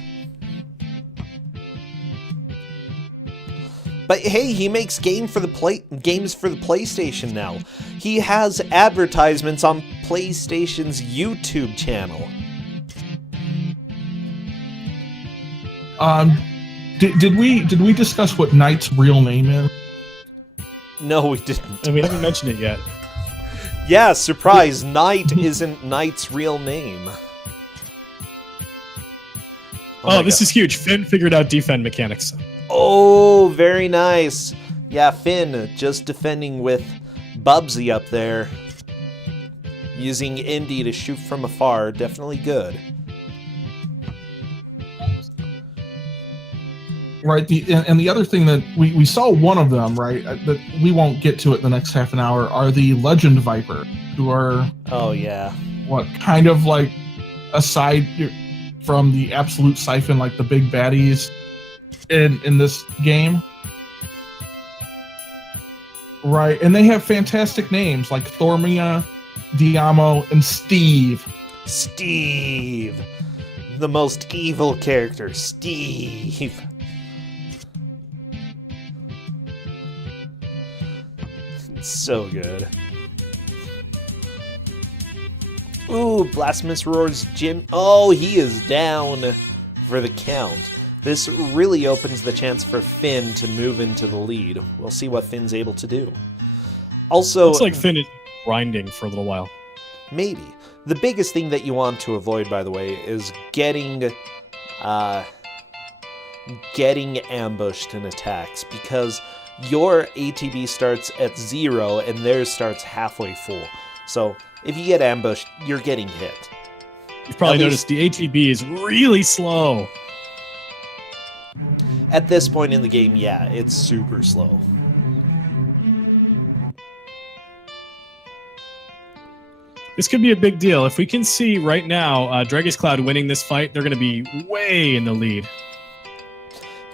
But hey, he makes games for the PlayStation now. He has advertisements on PlayStation's YouTube channel. Did we discuss what Knight's real name is? No, we didn't. And we haven't mentioned it yet. Yeah, surprise, Knight isn't Knight's real name. Oh, this is huge. Finn figured out defend mechanics. Oh, very nice. Yeah, Finn just defending with Bubsy up there. Using Indy to shoot from afar. Definitely good. Right, and the other thing that we saw one of them, right, that we won't get to it in the next half an hour, are the Legend Viper, who are... Oh, yeah. What, kind of like aside from the absolute siphon, like the big baddies in this game. Right, and they have fantastic names like Thormia, Diamo, and Steve. Steve! The most evil character, Steve! So good. Ooh, Blasphemous Roar's Jim. Oh, he is down for the count. This really opens the chance for Finn to move into the lead. We'll see what Finn's able to do. Also, it's like Finn is grinding for a little while. Maybe. The biggest thing that you want to avoid, by the way, is getting ambushed in attacks, because your ATB starts at 0 and theirs starts halfway full. So if you get ambushed, you're getting hit. You've probably noticed the ATB is really slow. At this point in the game, yeah, it's super slow. This could be a big deal. If we can see right now Dragus Cloud winning this fight, they're going to be way in the lead.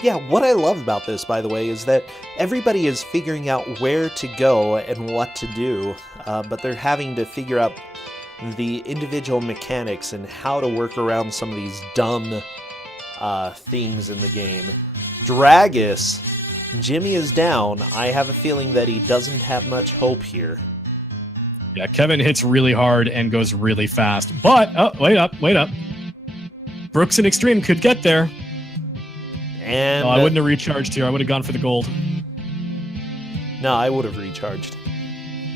Yeah, what I love about this, by the way, is that everybody is figuring out where to go and what to do, but they're having to figure out the individual mechanics and how to work around some of these dumb things in the game. Dragus, Jimmy is down. I have a feeling that he doesn't have much hope here. Yeah, Kevin hits really hard and goes really fast. But, oh, wait up. Brooks and Extreme could get there. And I wouldn't have recharged here. I would have gone for the gold. No, I would have recharged.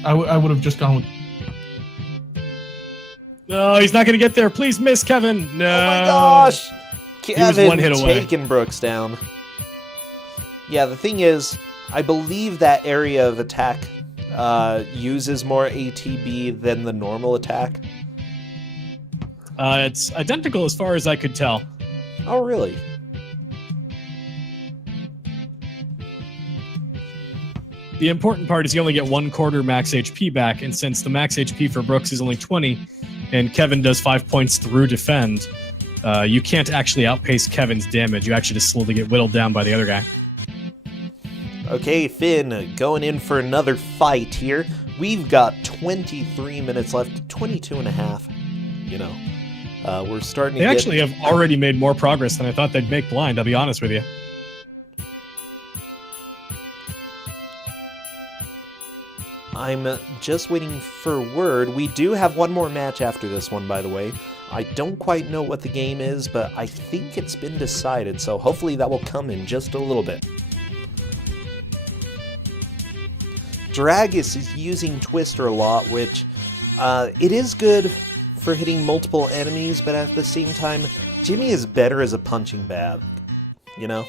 I would have just gone with... No, he's not going to get there. Please miss, Kevin. No. Oh my gosh! Kevin was one hit away. Taking Brooks down. Yeah, the thing is, I believe that area of attack uses more ATB than the normal attack. It's identical as far as I could tell. Oh, really? The important part is you only get 1/4 max HP back, and since the max HP for Brooks is only 20, and Kevin does 5 points through defend, you can't actually outpace Kevin's damage. You actually just slowly get whittled down by the other guy. Okay, Finn, going in for another fight here. We've got 23 minutes left, 22 and a half. You know, we're starting to They actually have already made more progress than I thought they'd make blind, I'll be honest with you. I'm just waiting for word. We do have one more match after this one, by the way. I don't quite know what the game is, but I think it's been decided, so hopefully that will come in just a little bit. Dragus is using Twister a lot, which it is good for hitting multiple enemies, but at the same time, Jimmy is better as a punching bag, you know?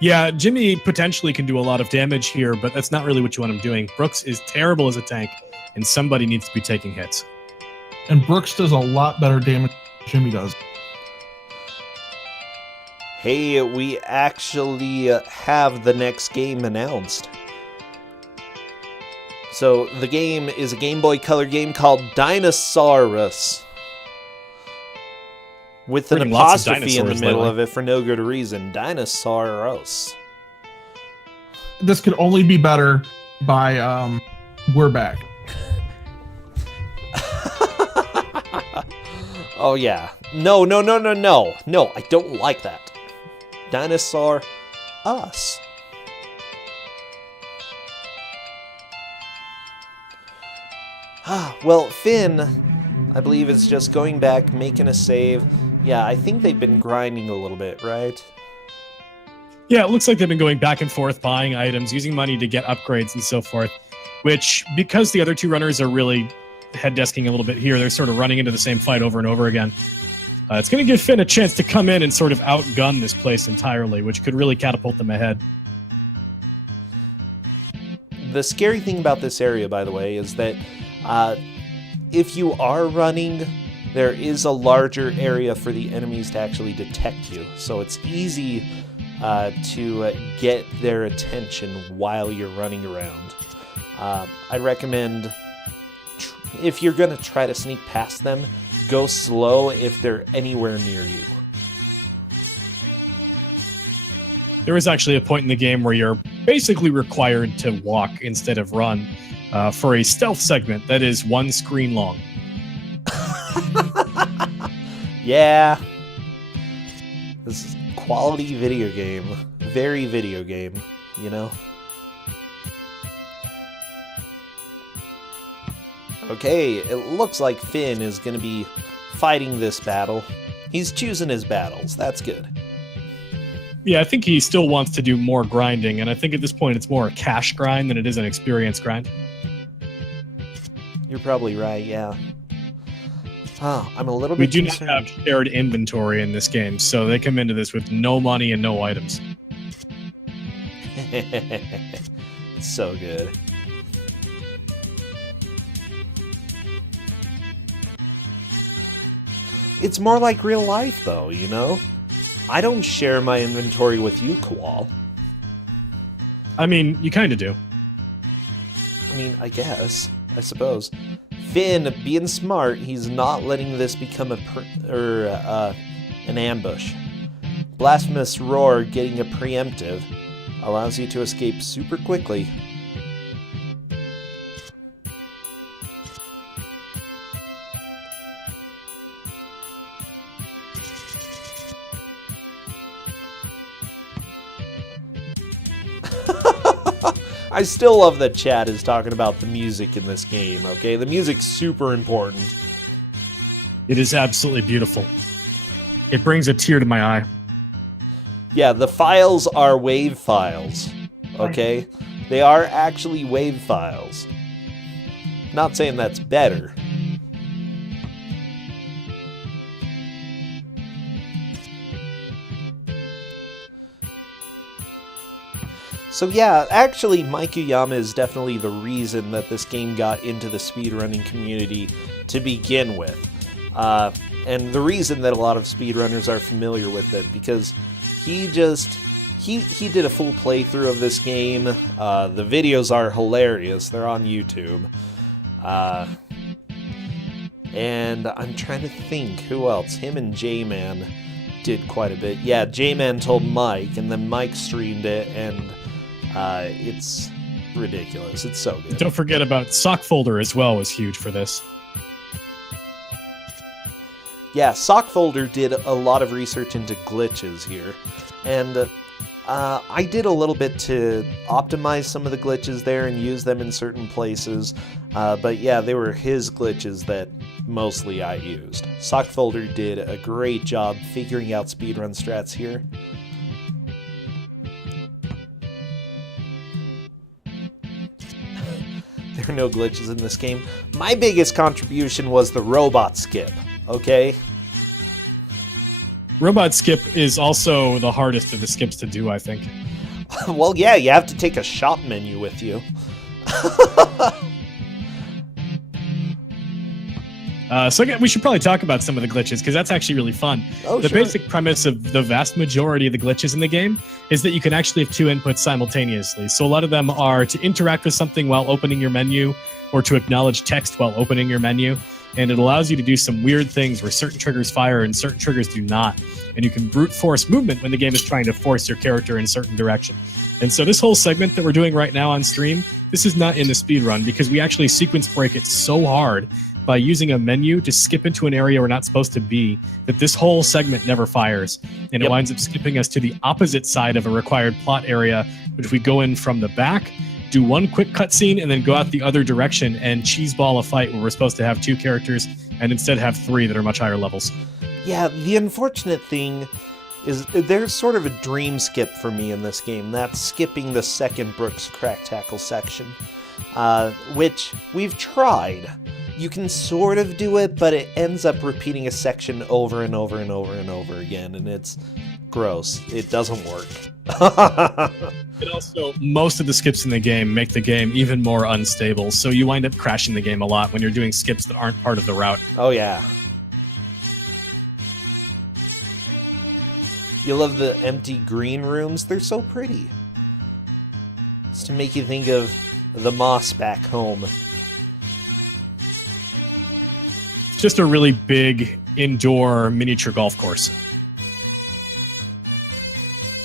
Yeah, Jimmy potentially can do a lot of damage here, but that's not really what you want him doing. Brooks is terrible as a tank, and somebody needs to be taking hits. And Brooks does a lot better damage than Jimmy does. Hey, we actually have the next game announced. So, the game is a Game Boy Color game called Dinosaurus. With an apostrophe in the middle of it for no good reason. Dinosaurus. This could only be better by We're Back. Oh yeah. No, I don't like that. Dinosaur us. Well, Finn, I believe, is just going back, making a save. Yeah, I think they've been grinding a little bit, right? Yeah, it looks like they've been going back and forth, buying items, using money to get upgrades and so forth, which, because the other two runners are really head desking a little bit here, they're sort of running into the same fight over and over again. It's going to give Finn a chance to come in and sort of outgun this place entirely, which could really catapult them ahead. The scary thing about this area, by the way, is that if you are running, there is a larger area for the enemies to actually detect you. So it's easy to get their attention while you're running around. I recommend, if you're going to try to sneak past them, go slow if they're anywhere near you. There is actually a point in the game where you're basically required to walk instead of run for a stealth segment that is one screen long. Yeah. This is quality video game. Very video game, you know? Okay, it looks like Finn is going to be fighting this battle. He's choosing his battles. That's good. Yeah, I think he still wants to do more grinding, and I think at this point it's more a cash grind than it is an experience grind. You're probably right, yeah. Oh, I'm a little We bit do concerned. not have shared inventory in this game, so they come into this with no money and no items. It's so good. It's more like real life, though, you know? I don't share my inventory with you, Koal. I mean, you kind of do. I mean, I guess. I suppose. Finn, being smart, he's not letting this become an ambush. Blasphemous Roar getting a preemptive allows you to escape super quickly. I still love that chat is talking about the music in this game, okay? The music's super important. It is absolutely beautiful. It brings a tear to my eye. Yeah, the files are WAV files, okay? They are actually WAV files. Not saying that's better. So yeah, actually, Maikuyama is definitely the reason that this game got into the speedrunning community to begin with. And the reason that a lot of speedrunners are familiar with it, because he did a full playthrough of this game. The videos are hilarious. They're on YouTube. And I'm trying to think who else. Him and J-Man did quite a bit. Yeah, J-Man told Mike, and then Mike streamed it, and it's ridiculous. It's so good. Don't forget about Sockfolder as well was huge for this. Yeah, Sockfolder did a lot of research into glitches here, and I did a little bit to optimize some of the glitches there and use them in certain places, but yeah, they were his glitches that mostly I used. Sockfolder did a great job figuring out speedrun strats here. There are no glitches in this game. My biggest contribution was the robot skip, okay? Robot skip is also the hardest of the skips to do, I think. Well, yeah, you have to take a shop menu with you. So again, we should probably talk about some of the glitches, because that's actually really fun. Oh, The sure. basic premise of the vast majority of the glitches in the game is that you can actually have two inputs simultaneously. So a lot of them are to interact with something while opening your menu, or to acknowledge text while opening your menu. And it allows you to do some weird things where certain triggers fire and certain triggers do not. And you can brute force movement when the game is trying to force your character in a certain direction. And so this whole segment that we're doing right now on stream, this is not in the speed run, because we actually sequence break it so hard by using a menu to skip into an area we're not supposed to be, that this whole segment never fires. And it winds up skipping us to the opposite side of a required plot area. But if we go in from the back, do one quick cutscene, and then go out the other direction and cheeseball a fight where we're supposed to have 2 characters and instead have 3 that are much higher levels. Yeah, the unfortunate thing is there's sort of a dream skip for me in this game. That's skipping the second Brooks Crack Tackle section, which we've tried. You can sort of do it, but it ends up repeating a section over and over and over and over again, and it's gross. It doesn't work. And also, most of the skips in the game make the game even more unstable, so you wind up crashing the game a lot when you're doing skips that aren't part of the route. Oh, yeah. You love the empty green rooms? They're so pretty. It's to make you think of the moss back home. It's just a really big indoor miniature golf course.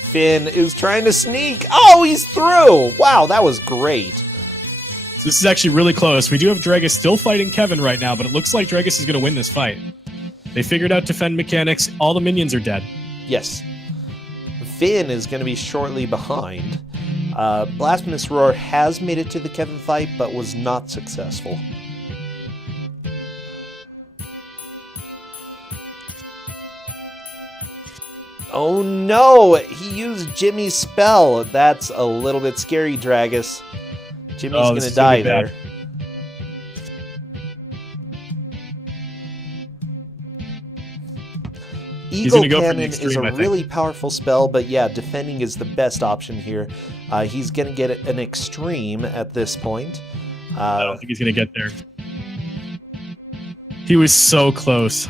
Finn is trying to sneak. Oh, he's through! Wow, that was great. So this is actually really close. We do have Dragus still fighting Kevin right now, but it looks like Dragus is going to win this fight. They figured out defend mechanics. All the minions are dead. Yes. Finn is going to be shortly behind. Blasphemous Roar has made it to the Kevin fight, but was not successful. Oh no! He used Jimmy's spell. That's a little bit scary, Dragus. Jimmy's going to die there. Eagle Cannon is a really powerful spell, but yeah, defending is the best option here. He's going to get an extreme at this point. I don't think he's going to get there. He was so close.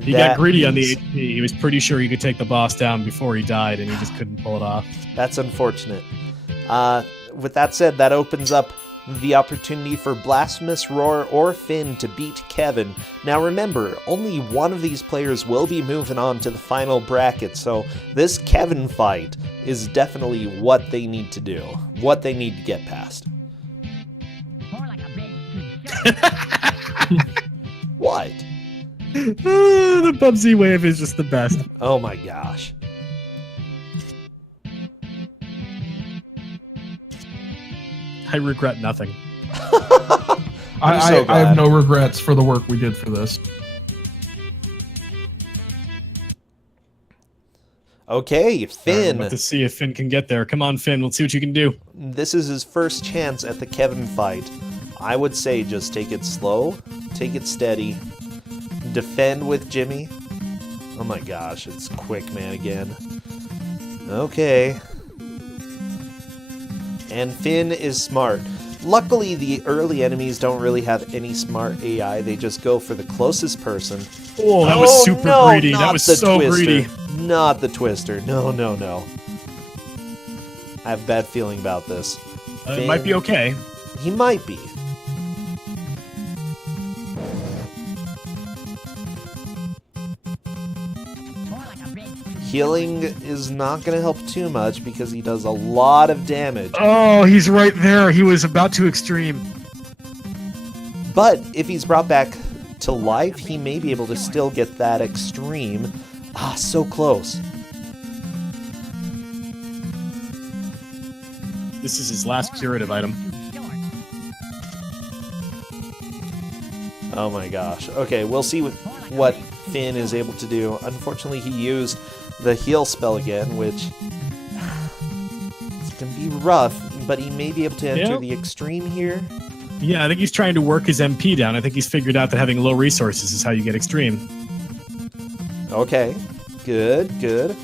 He got greedy on the HP. He was pretty sure he could take the boss down before he died, and he just couldn't pull it off. That's unfortunate. With that said, that opens up the opportunity for Blasphemous Roar or Finn to beat Kevin. Now remember, only one of these players will be moving on to the final bracket, so this Kevin fight is definitely what they need to do, what they need to get past. More like a big What? The Bubsy wave is just the best. Oh my gosh. I regret nothing. I have no regrets for the work we did for this. Okay, Finn. Let's see if Finn can get there. Come on, Finn. Let's see what you can do. This is his first chance at the Kevin fight. I would say just take it slow, take it steady, defend with Jimmy. Oh my gosh, it's Quick Man again. Okay. And Finn is smart. Luckily, the early enemies don't really have any smart AI. They just go for the closest person. Oh, that was super greedy. That was so greedy. Not the Twister. No, no, no. I have a bad feeling about this. It might be okay. He might be. Healing is not going to help too much because he does a lot of damage. Oh, he's right there. He was about to extreme. But if he's brought back to life, he may be able to still get that extreme. Ah, so close. This is his last curative item. Oh my gosh. Okay, we'll see what Finn is able to do. Unfortunately, he used the heal spell again, which it's going to be rough, but he may be able to enter the extreme here. Yeah, I think he's trying to work his MP down. I think he's figured out that having low resources is how you get extreme. Okay, good, good.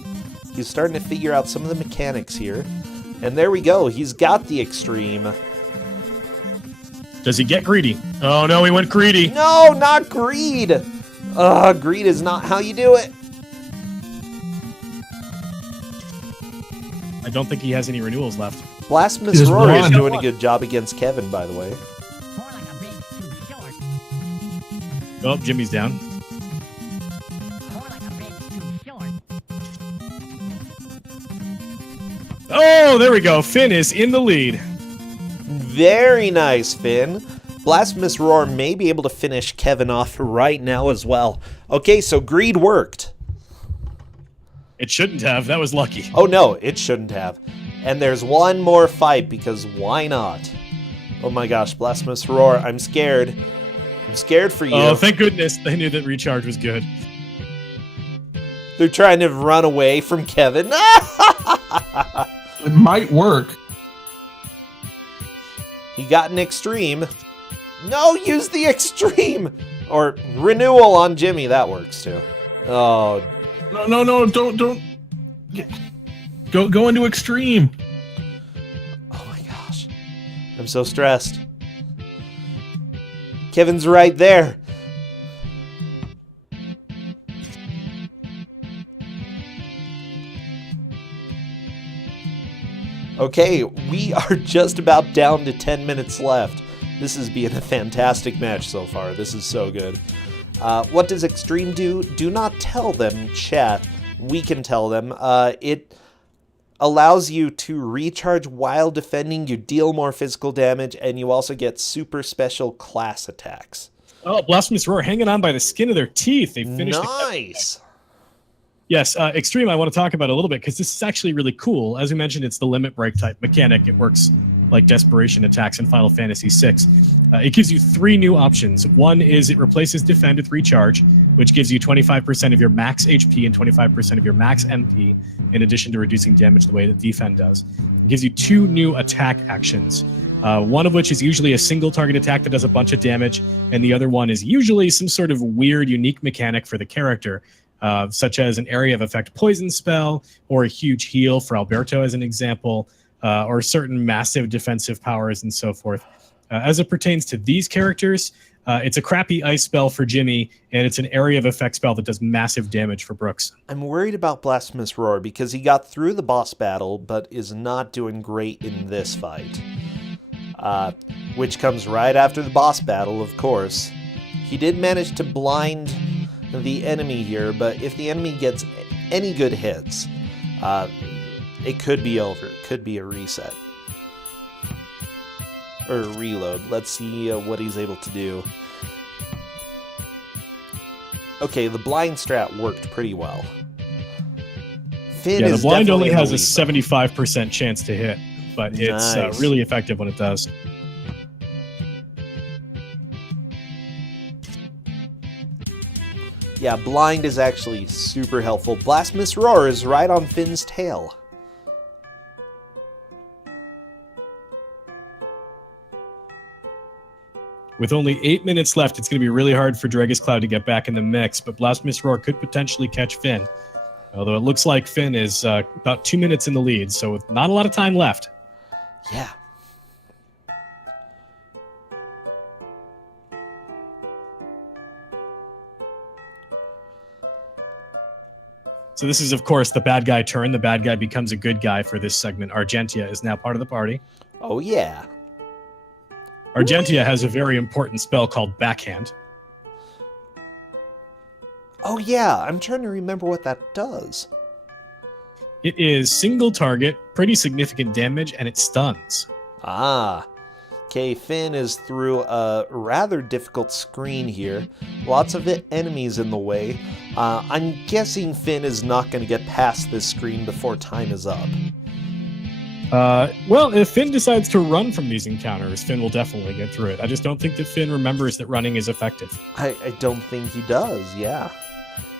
He's starting to figure out some of the mechanics here. And there we go, he's got the extreme. Does he get greedy? Oh no, he went greedy. No, not greed! Greed is not how you do it. I don't think he has any renewals left. Blasphemous Roar is doing a good job against Kevin, by the way. Oh, Jimmy's down. Oh, there we go. Finn is in the lead. Very nice, Finn. Blasphemous Roar may be able to finish Kevin off right now as well. Okay, so greed worked. It shouldn't have. That was lucky. Oh no, it shouldn't have. And there's one more fight, because why not? Oh my gosh, Blasphemous Roar, I'm scared. I'm scared for you. Oh, thank goodness they knew that recharge was good. They're trying to run away from Kevin. It might work. He got an extreme. No, use the extreme! Or renewal on Jimmy, that works too. Oh. No, don't. Go into extreme. Oh my gosh. I'm so stressed. Kevin's right there. Okay, we are just about down to 10 minutes left. This has been a fantastic match so far. This is so good. What does Extreme do? Do not tell them, chat. We can tell them. It allows you to recharge while defending, you deal more physical damage, and you also get super special class attacks. Oh, Blasphemous Roar hanging on by the skin of their teeth. They finished. Nice! Yes, Extreme I want to talk about a little bit because this is actually really cool. As we mentioned, it's the limit break type mechanic. It works like Desperation attacks in Final Fantasy VI. It gives you 3 new options. One is it replaces Defend with Recharge, which gives you 25% of your max HP and 25% of your max MP, in addition to reducing damage the way that Defend does. It gives you 2 new attack actions. One of which is usually a single target attack that does a bunch of damage, and the other one is usually some sort of weird, unique mechanic for the character. Such as an area of effect poison spell, or a huge heal for Alberto as an example, or certain massive defensive powers and so forth. As it pertains to these characters, it's a crappy ice spell for Jimmy, and it's an area of effect spell that does massive damage for Brooks. I'm worried about Blasphemous Roar because he got through the boss battle, but is not doing great in this fight. Which comes right after the boss battle, of course. He did manage to blind the enemy here, but if the enemy gets any good hits, it could be over. It could be a reset. Or a reload. Let's see what he's able to do. Okay, the blind strat worked pretty well. Finn Yeah, the is blind definitely only in has the a lead, 75% chance to hit, but it's Nice. really effective when it does. Yeah, blind is actually super helpful. Blasphemous Roar is right on Finn's tail. With only 8 minutes left, it's going to be really hard for Dragus Cloud to get back in the mix, but Blasphemous Roar could potentially catch Finn. Although it looks like Finn is about 2 minutes in the lead, so with not a lot of time left. Yeah. So this is, of course, the bad guy turn. The bad guy becomes a good guy for this segment. Argentia is now part of the party. Oh, yeah. Argentia has a very important spell called Backhand. Oh, yeah. I'm trying to remember what that does. It is single target, pretty significant damage, and it stuns. Ah. Okay, Finn is through a rather difficult screen here. Lots of enemies in the way. I'm guessing Finn is not going to get past this screen before time is up. Well, if Finn decides to run from these encounters, Finn will definitely get through it. I just don't think that Finn remembers that running is effective. I don't think he does, yeah.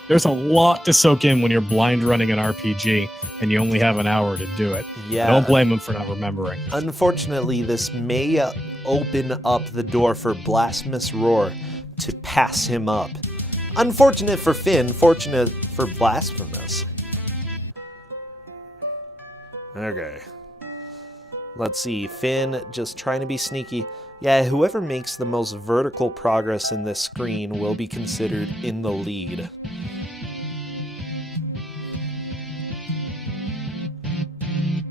There's a lot to soak in when you're blind running an RPG, and you only have an hour to do it. Yeah. Don't blame him for not remembering. Unfortunately, this may open up the door for Blasphemous Roar to pass him up. Unfortunate for Finn, fortunate for Blasphemous. Okay. Let's see, Finn just trying to be sneaky. Yeah, whoever makes the most vertical progress in this screen will be considered in the lead.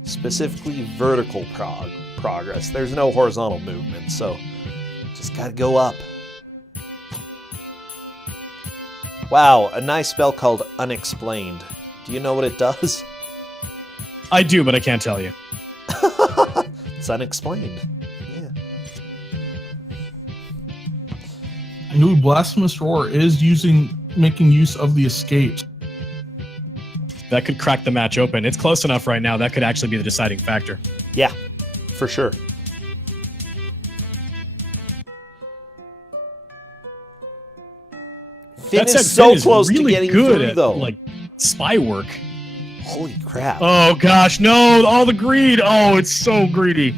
Specifically vertical progress. There's no horizontal movement, so just gotta go up. Wow, a nice spell called Unexplained. Do you know what it does? I do, but I can't tell you. It's unexplained. Yeah. And ooh, Blasphemous Roar is making use of the escapes. That could crack the match open. It's close enough right now. That could actually be the deciding factor. Yeah, for sure. Finn That said, is so Finn is close really to getting good through, at, though. like, spy work. Holy crap. Oh gosh, no! All the greed! Oh, it's so greedy.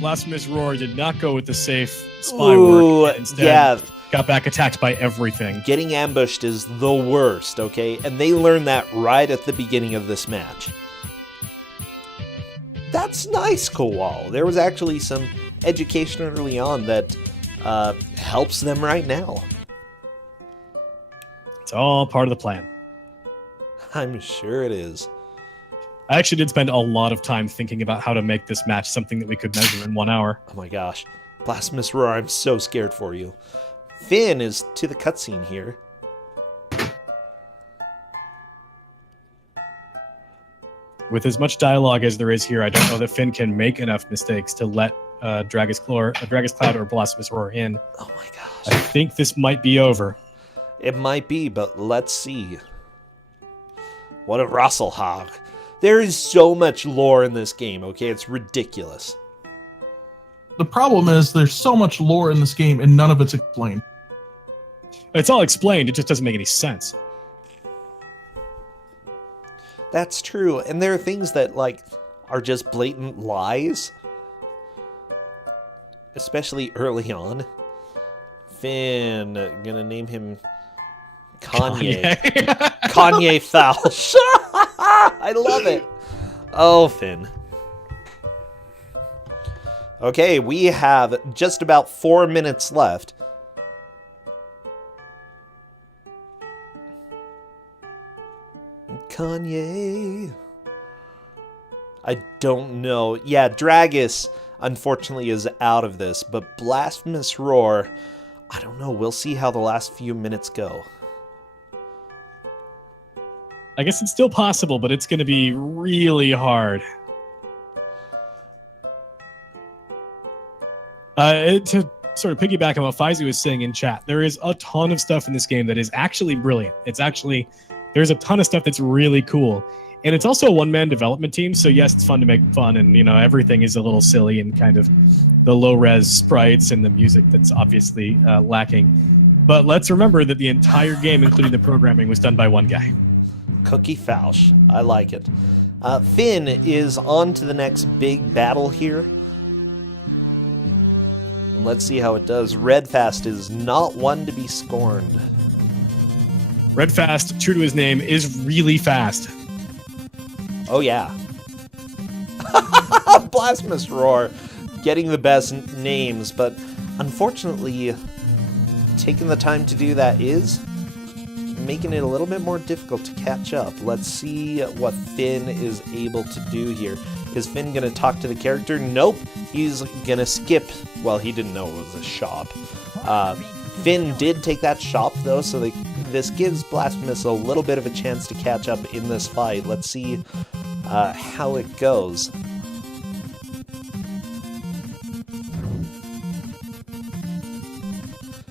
Blasphemous Roar did not go with the safe spy Ooh, work. Instead, yeah. got back attacked by everything. Getting ambushed is the worst, okay? And they learned that right at the beginning of this match. That's nice, Kowal. There was actually some education early on that helps them right now. It's all part of the plan. I'm sure it is. I actually did spend a lot of time thinking about how to make this match something that we could measure in 1 hour. Oh my gosh. Blasphemous Roar, I'm so scared for you. Finn is to the cutscene here. With as much dialogue as there is here, I don't know that Finn can make enough mistakes to let Dragus Cloud or Blasphemous Roar in. Oh my I gosh. think this might be over. It might be, but let's see. What a Rasselhag. There is so much lore in this game, okay? It's ridiculous. The problem is there's so much lore in this game and none of it's explained. It's all explained, it just doesn't make any sense. That's true, and there are things that, like, are just blatant lies. Especially early on. Finn, gonna name him Kanye. Kanye Fausch. I love it. Oh, Finn. Okay, we have just about 4 minutes left. Kanye. I don't know. Yeah, Dragus, unfortunately, is out of this, but Blasphemous Roar, I don't know. We'll see how the last few minutes go. I guess it's still possible, but it's going to be really hard. To sort of piggyback on what Faizu was saying in chat, there is a ton of stuff in this game that is actually brilliant. There's a ton of stuff that's really cool. And it's also a one-man development team, so yes, it's fun to make fun, and everything is a little silly and kind of the low-res sprites and the music that's obviously lacking. But let's remember that the entire game, including the programming, was done by one guy. Cookie Fausch. I like it. Finn is on to the next big battle here. Let's see how it does. Redfast is not one to be scorned. Redfast, true to his name, is really fast. Oh, yeah. Blasphemous Roar getting the best names, but unfortunately, taking the time to do that is making it a little bit more difficult to catch up. Let's see what Finn is able to do here. Is Finn going to talk to the character? Nope. He's going to skip. Well, he didn't know it was a shop. Finn did take that shop, though, so this gives Blasphemous a little bit of a chance to catch up in this fight. Let's see how it goes.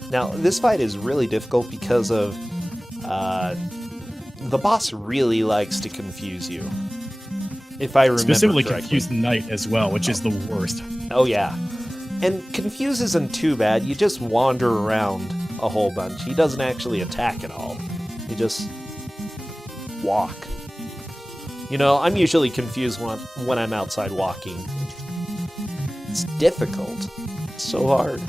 Now, this fight is really difficult because of the boss really likes to confuse you. If I remember Specifically correctly. confuse Knight as well, which is the worst. Oh, yeah. And confuse isn't too bad. You just wander around a whole bunch. He doesn't actually attack at all. He just walk. I'm usually confused when I'm outside walking. It's difficult. It's so hard.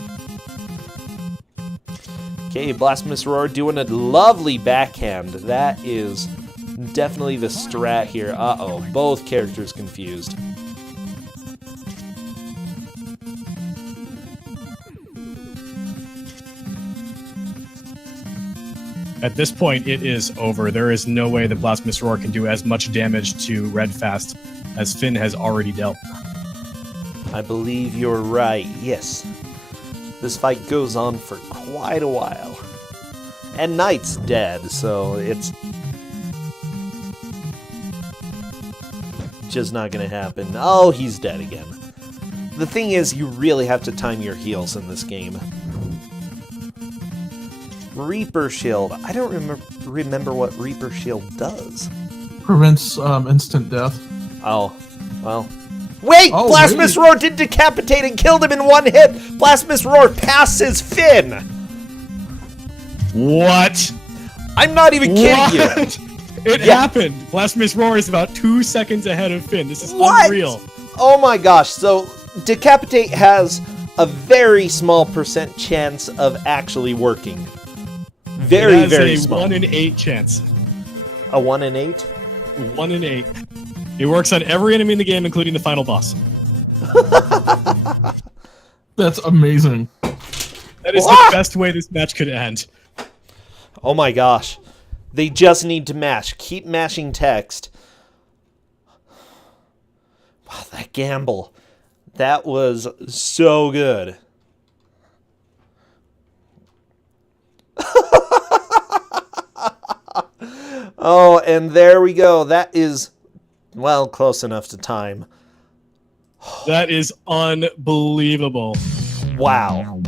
Okay, Blasphemous Roar doing a lovely backhand. That is definitely the strat here. Uh-oh, both characters confused. At this point, it is over. There is no way that Blasphemous Roar can do as much damage to Redfast as Finn has already dealt. I believe you're right, yes. This fight goes on for quite a while. And Knight's dead, so it's just not gonna happen. Oh, he's dead again. The thing is, you really have to time your heals in this game. Reaper Shield. I don't remember what Reaper Shield does. Prevents instant death. Oh, well. Wait! Oh, Blasphemous Roar did decapitate and killed him in one hit! Blasphemous Roar passes Finn! What? I'm not even kidding you! It happened! Blasphemous Roar is about 2 seconds ahead of Finn. This is unreal. Oh my gosh, so decapitate has a very small % chance of actually working. Very, very small. It has a 1 in 8 chance. A 1 in 8? 1 in 8. It works on every enemy in the game, including the final boss. That's amazing. That is the best way this match could end. Oh my gosh. They just need to mash. Keep mashing text. Wow, that gamble. That was so good. Oh, and there we go. That is, well, close enough to time. That is unbelievable. Wow.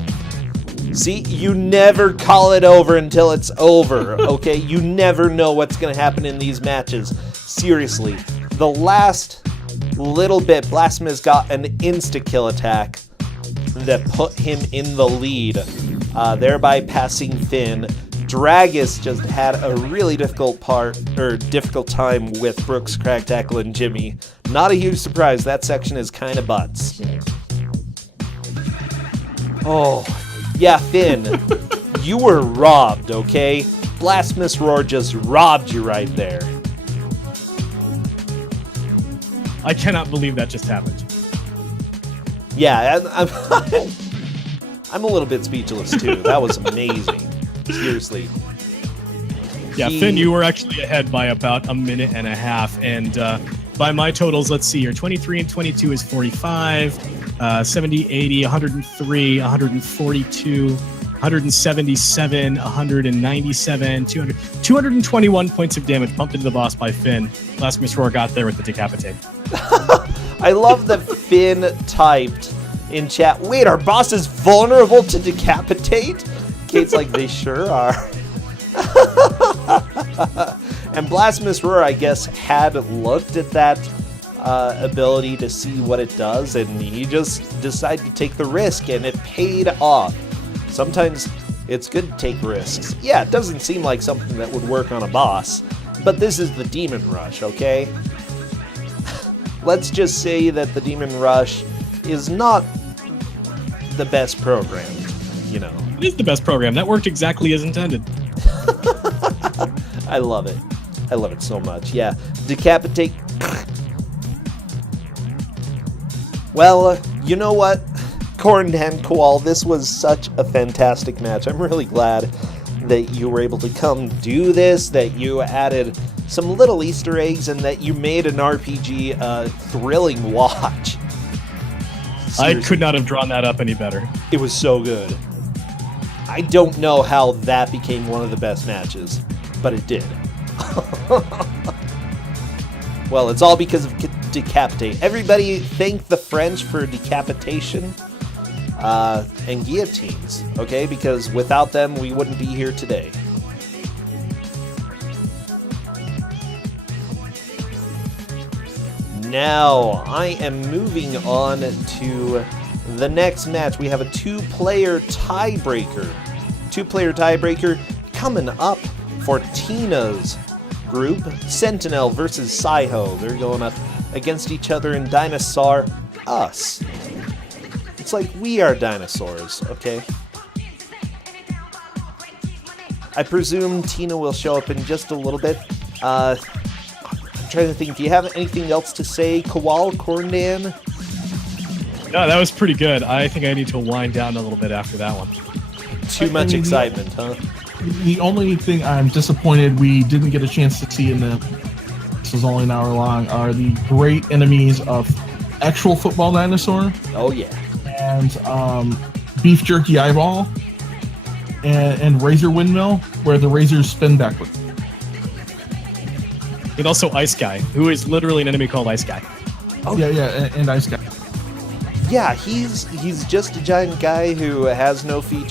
See, you never call it over until it's over, okay? You never know what's going to happen in these matches. Seriously. The last little bit, Blasphemous got an insta-kill attack that put him in the lead, thereby passing Finn. Dragus just had a really difficult time with Brooks, Crack, Tackle, and Jimmy. Not a huge surprise, that section is kind of butts. Oh, yeah, Finn, you were robbed, okay? Blasphemous Roar just robbed you right there. I cannot believe that just happened. Yeah, I'm a little bit speechless too. That was amazing. Seriously. Yeah, Finn, you were actually ahead by about a minute and a half, and by my totals, let's see here, 23 and 22 is 45, 70, 80, 103, 142, 177, 197, 200, 221 points of damage pumped into the boss by Finn. Blasphemous Roar got there with the decapitate. I love that Finn typed in chat, wait, our boss is vulnerable to decapitate? Kate's like, they sure are. And Blasphemous Roar, I guess, had looked at that ability to see what it does, and he just decided to take the risk, and it paid off. Sometimes it's good to take risks. Yeah, it doesn't seem like something that would work on a boss, but this is the Demon Rush, okay? Let's just say that the Demon Rush is not the best programmed, you know. It is the best program. That worked exactly as intended. I love it. I love it so much. Yeah. Decapitate. Well, you know what? Corndan Koal, this was such a fantastic match. I'm really glad that you were able to come do this, that you added some little Easter eggs, and that you made an RPG a thrilling watch. Seriously. I could not have drawn that up any better. It was so good. I don't know how that became one of the best matches, but it did. Well, it's all because of Decapitate. Everybody thank the French for decapitation and guillotines, okay? Because without them, we wouldn't be here today. Now, I am moving on to the next match. We have a two-player tiebreaker. Two-player tiebreaker coming up for Tina's group. Sentinel versus Saiho. They're going up against each other in Dinosaur Us. It's like we are dinosaurs, okay? I presume Tina will show up in just a little bit. I'm trying to think, do you have anything else to say, Koal, Corndan? No, that was pretty good. I think I need to wind down a little bit after that one. Too much excitement, huh? The only thing I'm disappointed we didn't get a chance to see in this was only an hour long are the great enemies of actual football dinosaur. Oh yeah. And beef jerky eyeball and razor windmill where the razors spin backward. And also Ice Guy, who is literally an enemy called Ice Guy. Oh yeah, and Ice Guy. Yeah, he's just a giant guy who has no features.